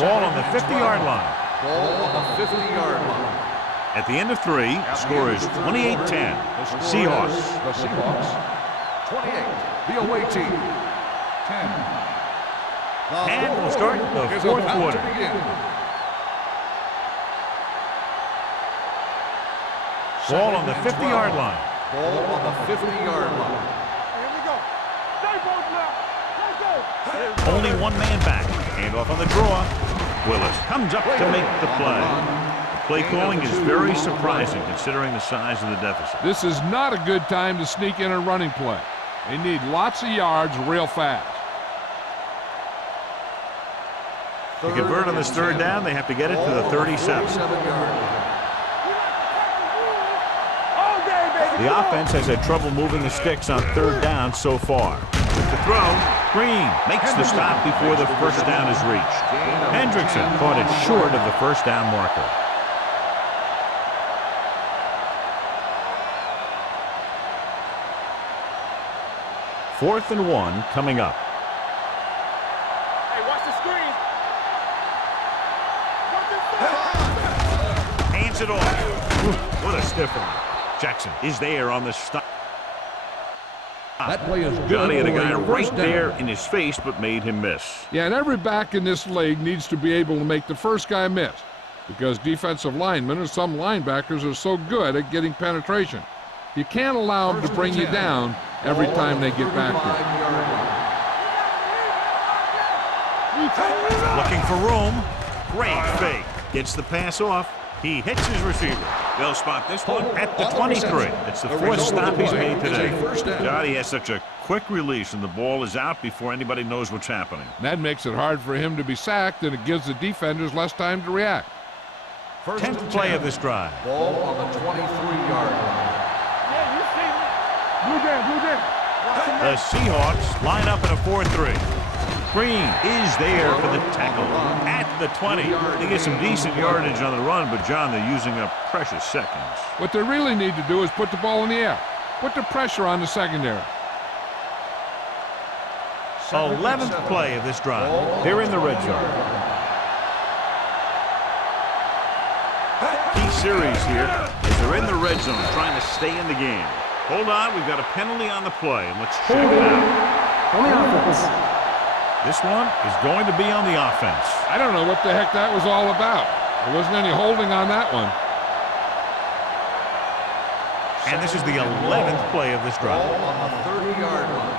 Ball on the 50-yard line. Ball on the 50-yard line. At the end of 3, score is 28-10. Seahawks. The Seahawks, 28. The away team, 10. And we'll start the Is fourth about quarter. to begin. Ball on the 50-yard line. Ball on the 50-yard line. Here we go. Stay both now. Let's go. Only one man back. Handoff on the draw. Willis comes up to make the play. The play calling is very surprising considering the size of the deficit. This is not a good time to sneak in a running play. They need lots of yards real fast. To convert on this third down, they have to get it to the 37. The offense has had trouble moving the sticks on third down so far. With the throw, Green makes the stop before the first down is reached. Hendrickson caught it short of the first down marker. Fourth and 1 coming up. Hey, watch the screen. Hands it off. What a stiff one. Jackson is there on the stop. That play is good. Johnny had a for guy right first down. there in his face, but made him miss. Yeah, and every back in this league needs to be able to make the first guy miss, because defensive linemen and some linebackers are so good at getting penetration. You can't allow them to bring you down every time they get back there. Looking for room. Great fake. Gets the pass off. He hits his receiver. They'll spot this one at the 23. It's the fourth stop he's made today. Johnny has such a quick release, and the ball is out before anybody knows what's happening. That makes it hard for him to be sacked, and it gives the defenders less time to react. 10th play of this drive. Ball on the 23-yard line. Yeah, you see me. Blue game, blue game. The Seahawks line up in a 4-3. Green is there for the tackle at the 20. They get some decent yardage on the run, but John, they're using up precious seconds. What they really need to do is put the ball in the air. Put the pressure on the secondary. 11th play of this drive. They're in the red zone. Key series here as they're in the red zone trying to stay in the game. Hold on, we've got a penalty on the play, and let's check it out. On the offense. This one is going to be on the offense. I don't know what the heck that was all about. There wasn't any holding on that one. And this is the 11th play of this drive. Ball on the 30-yard line.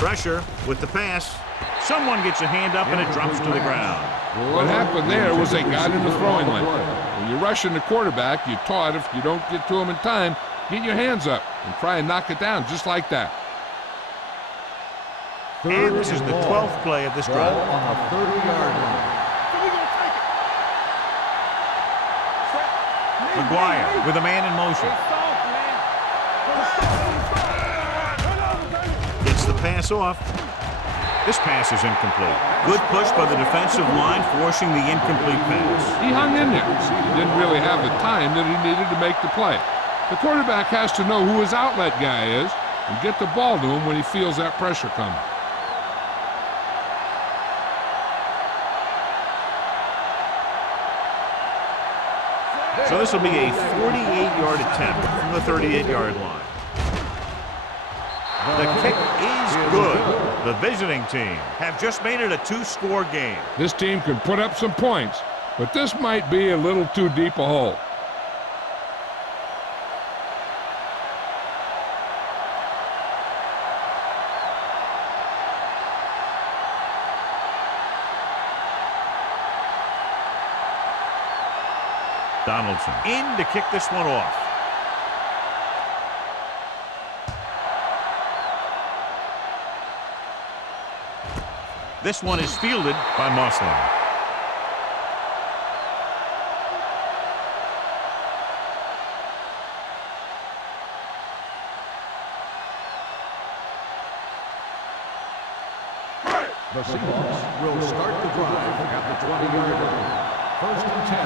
Pressure with the pass. Someone gets a hand up and it drops to the ground. What happened there was they got in the throwing lane. When you're rushing the quarterback, you're taught if you don't get to him in time, get your hands up and try and knock it down just like that. And this is the 12th play of this Ball drive. on the 30-yard line. McGuire with a man in motion. Gets the pass off. This pass is incomplete. Good push by the defensive line, forcing the incomplete pass. He hung in there. He didn't really have the time that he needed to make the play. The quarterback has to know who his outlet guy is and get the ball to him when he feels that pressure coming. So this will be a 48-yard attempt from the 38-yard line. The kick is good. The visiting team have just made it a two-score game. This team can put up some points, but this might be a little too deep a hole. Donaldson in to kick this one off. This one is fielded by Mossland. The Seahawks will start the drive at the 20-yard line. First and 10.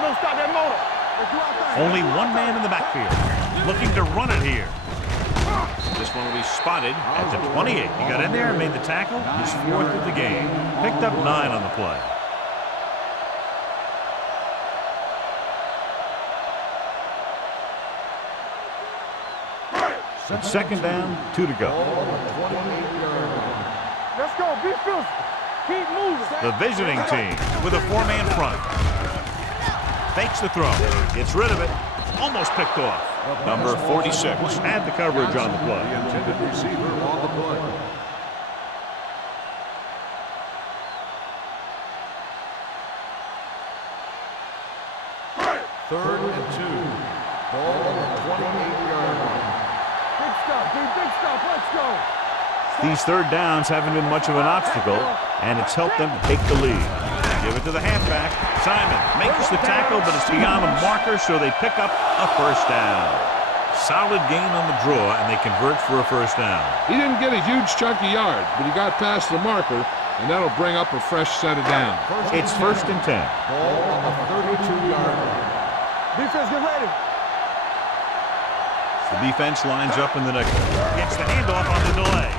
Don't stop that motor. Only one man in the backfield. Looking to run it here. This one will be spotted at the 28. He got in there and made the tackle. He's fourth of the game. Picked up 9 on the play. It's second down, 2 to go. Let's go. Be physical. Keep moving. The visiting team with a 4-man front. Fakes the throw. Gets rid of it. Almost picked off. Number 46 had the coverage on the play. The intended receiver on the play. Third and 2. Ball on the 28-yard line. Big stop, dude. Big stop. Let's go. These third downs haven't been much of an obstacle, and it's helped them take the lead. Give it to the halfback. Simon makes the tackle, but it's beyond a marker, so they pick up a first down. Solid gain on the draw, and they convert for a first down. He didn't get a huge chunk of yards, but he got past the marker, and that'll bring up a fresh set of downs. It's first and 10. Ball on the 32-yard line. Defense, get ready. The defense lines up in the next. Gets the handoff on the delay.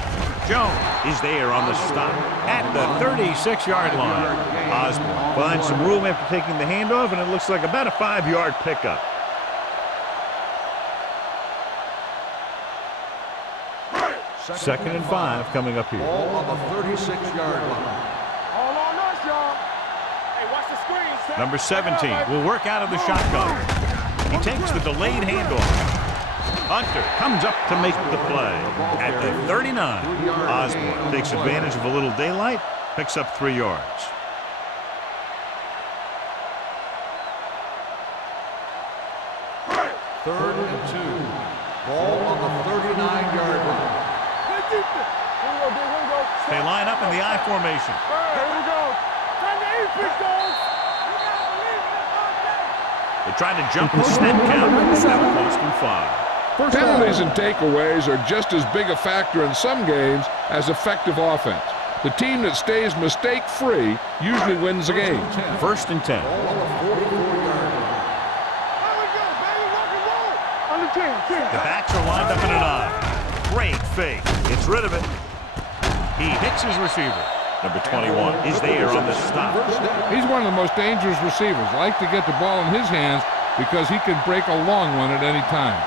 Jones is there on the stop at the 36-yard line. Osborne finds some room after taking the handoff, and it looks like about a 5-yard pickup. Second and 5 coming up here. Ball on the 36-yard line. All on us, y'all. Hey, watch the screen. Number 17 will work out of the shotgun. He takes the delayed handoff. Hunter comes up to make the play. At the 39, Osborne takes advantage of a little daylight, picks up 3 yards. Third and 2. Ball on the 39-yard line. Here we go. They line up in the I formation. Here we go. Time to eat, big dogs. They tried to jump the snap count, and that will cost them 5. Penalties and takeaways are just as big a factor in some games as effective offense. The team that stays mistake-free usually wins the game. First and 10. Ball on the 44-yard line. There we go, baby. Rock and roll. On the 10. The backs are lined up in an I. Great fake. Gets rid of it. He hits his receiver. Number 21 is there on the stop. He's one of the most dangerous receivers. Like to get the ball in his hands because he can break a long one at any time.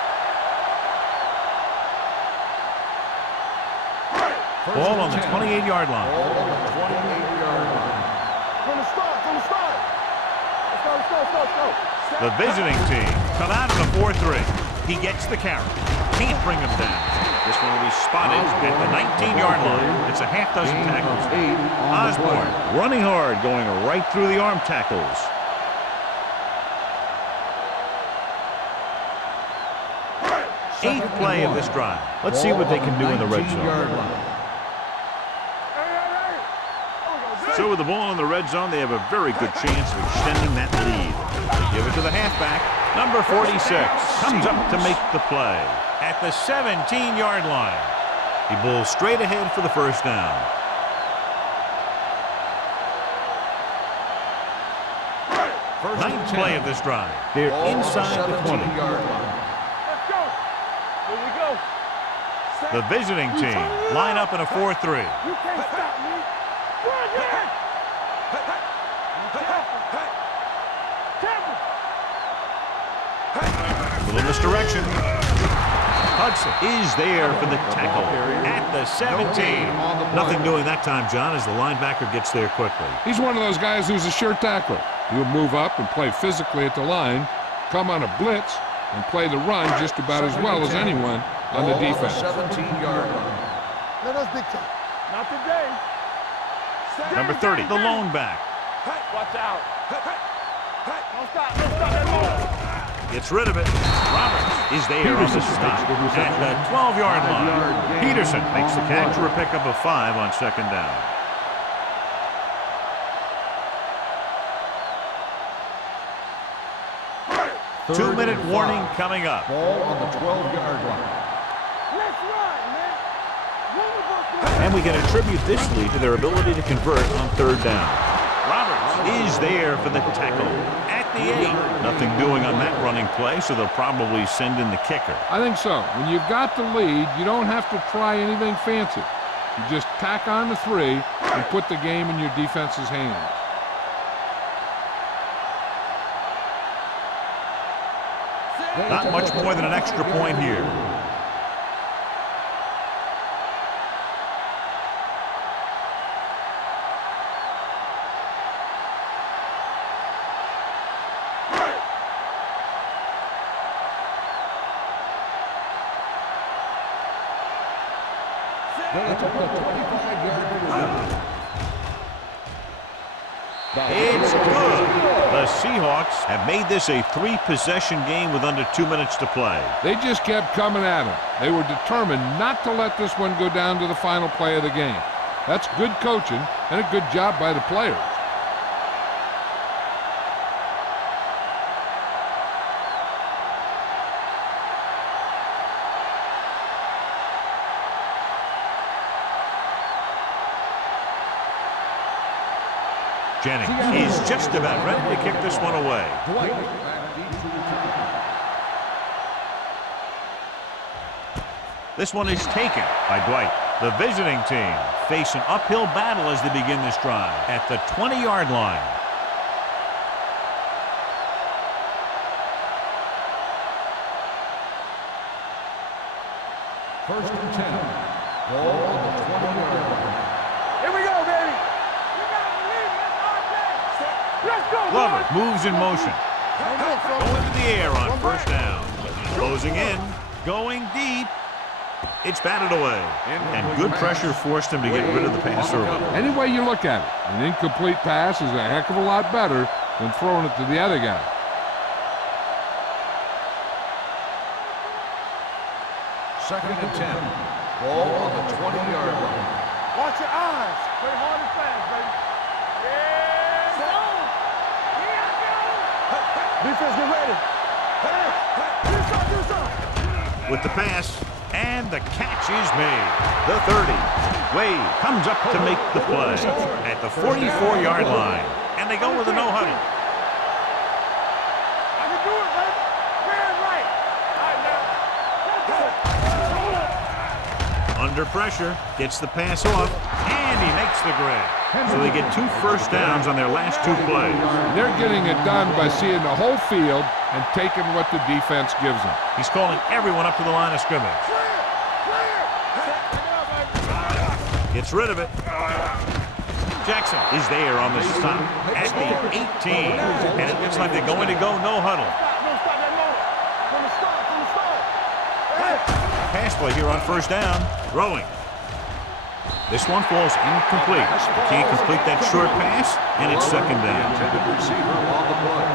Ball on the 28-yard line. Ball on the 28-yard line. From the start. Let's go. The visiting team come out in a 4-3. He gets the carry. Can't bring him down. This one will be spotted at the 19-yard line. It's a half dozen tackles. Osborne running hard, going right through the arm tackles. Eighth play of this drive. Let's see what they can do in the red zone. So with the ball in the red zone, they have a very good chance of extending that lead. They give it to the halfback. Number 46 comes up to make the play at the 17-yard line. He bowls straight ahead for the first down. Ninth play of this drive. They're inside the 20. Let's go. Here we go. The visiting team line up in a 4-3. You can't stop me. Run it. Little misdirection. Hudson is there for the tackle at the 17. Nothing doing that time, John, as the linebacker gets there quickly. He's one of those guys who's a sure tackler. He'll move up and play physically at the line, come on a blitz, and play the run just about as well as anyone on the defense. 17-yard line. Let us dictate. Not today. Number 30, the lone back. Watch out. Don't stop that motor. Gets rid of it. Roberts is there on the stop at the 12-yard line. Peterson makes the catch for a pickup of 5 on second down. Two-minute warning coming up. Ball on the 12-yard line. Let's run, man. One of us And we can attribute this lead to their ability to convert on third down. Roberts is there for the tackle at the 8. Nothing doing on that running play, so they'll probably send in the kicker. I think so. When you've got the lead, you don't have to try anything fancy. You just tack on the 3 and put the game in your defense's hands. Not much more than an extra point here. It's good. The Seahawks have made this a 3-possession game with under 2 minutes to play. They just kept coming at him. They were determined not to let this one go down to the final play of the game. That's good coaching and a good job by the players. Jennings is just about ready to kick this one away. This one is taken by Dwight. The visiting team face an uphill battle as they begin this drive at the 20-yard line. First and 10. Ball on the 20-yard line. Here we go, baby. Let's go, Glover moves in motion. Going to the air on first down. Closing in. Going deep. It's batted away. And good pressure forced him to get rid of the pass early. Any way you look at it, an incomplete pass is a heck of a lot better than throwing it to the other guy. Second and 10. Ball on the 20-yard line. Watch your eyes. Play hard and fast, baby. Yeah, go. Defense, get ready. Hey, do something. With the pass, and the catch is made. The 30. Wade comes up to make the play at the 44-yard line. And they go with a no-huddle. I can do it, baby. Stand right. All right, now. Under pressure, gets the pass off, and he makes the grab. So they get 2 first downs on their last 2 plays. They're getting it done by seeing the whole field and taking what the defense gives them. He's calling everyone up to the line of scrimmage. Gets rid of it. Jackson is there on the stop at the 18. And it looks like they're going to go no huddle. Pass play here on first down. Throwing. This one falls incomplete. Can't complete that short pass, and it's second down. Intended receiver on the play.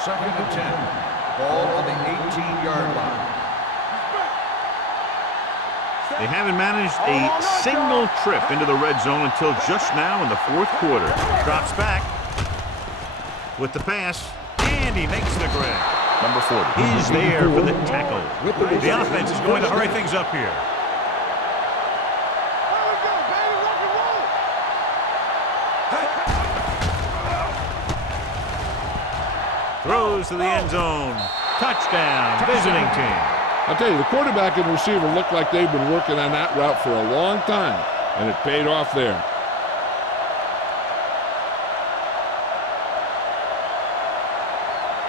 Second and 10. Ball on the 18-yard line. They haven't managed a single trip into the red zone until just now in the 4th quarter. Drops back with the pass, and he makes the grab. Number 40 is there for the tackle. The offense is going to hurry things up here. Throws to the end zone. Touchdown, visiting team. I'll tell you, the quarterback and the receiver look like they've been working on that route for a long time, and it paid off there.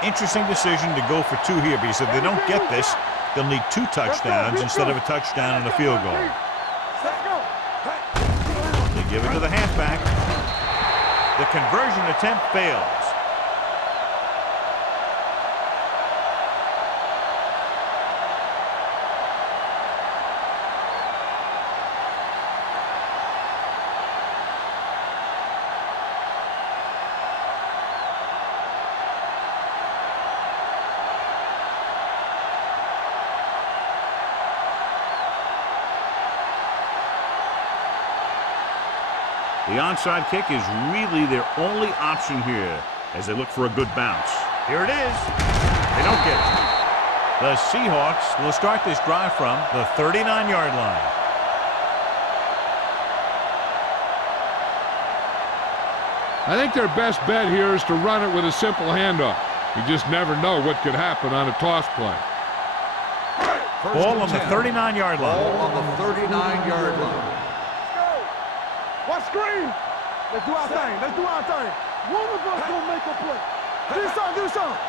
Interesting decision to go for 2 here, because if they don't get this, they'll need 2 touchdowns instead of a touchdown and a field goal. They give it to the halfback. The conversion attempt fails. The onside kick is really their only option here as they look for a good bounce. Here it is. They don't get it. The Seahawks will start this drive from the 39-yard line. I think their best bet here is to run it with a simple handoff. You just never know what could happen on a toss play. Ball on the 39-yard line. Ball on the 39-yard line. What screen? Let's do our thing. Let's do our thing. One of us gonna make a play. Do something. Do something.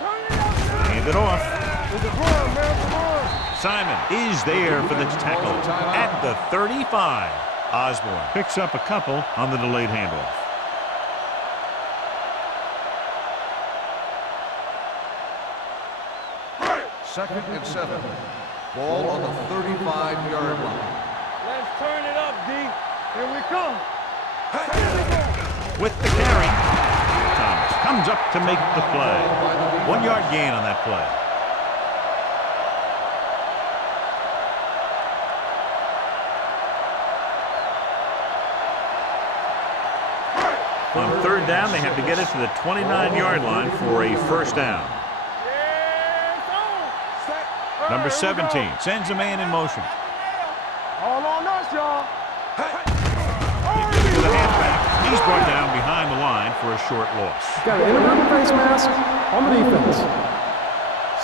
Turn it up. Hand it off. It's a run, man. It's a run. Simon is there for the tackle at the 35. Osborne picks up a couple on the delayed handoff. Second and 7. Ball on the 35-yard line. Let's turn it up, D. Here we come. With the carry, Thomas comes up to make the play. 1 yard gain on that play. On third down, they have to get it to the 29-yard line for a first down. Number 17 sends a man in motion. All on us, y'all. To the halfback. He's brought down behind the line for a short loss. Got an inverted face mask on the defense.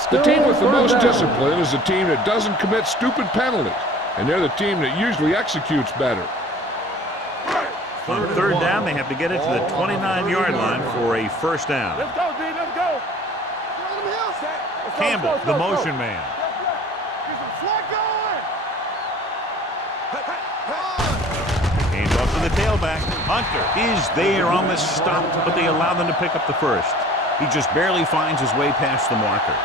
The team with the most down. discipline is the team that doesn't commit stupid penalties, and they're the team that usually executes better. On third down, they have to get it to the 29-yard line for a first down. Let's go, D. Let's go. Campbell, the motion man. Get some slack going. Hand off to the tailback. Hunter is there on the stop, but they allow them to pick up the first. He just barely finds his way past the marker.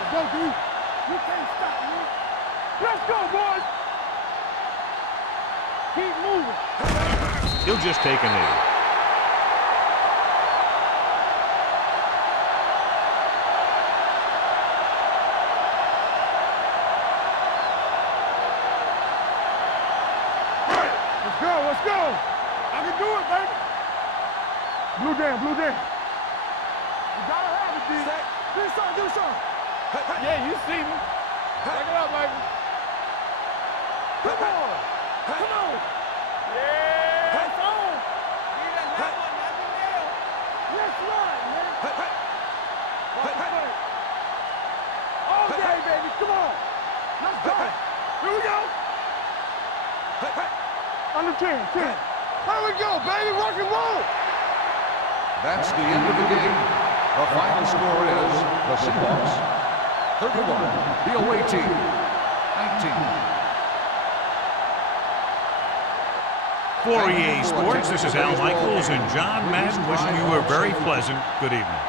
Let's go, D. You can't stop me. Let's go, boys. Keep moving. He'll just take a knee. Let's go, let's go. I can do it, baby. Blue down, blue down. You gotta have it, D. Do something, do something. Yeah, you see me. Take it up, baby. Come on. Come on. Yeah, it's on. Let's run, man. All day, baby. Come on. Let's go. Here we go. Under 10, 10. There we go, baby. Rock and roll. That's the end of the game. The final score is the Seahawks 31, the away team 19. For EA Sports, this is Al Michaels and John Madden wishing you a very pleasant good evening.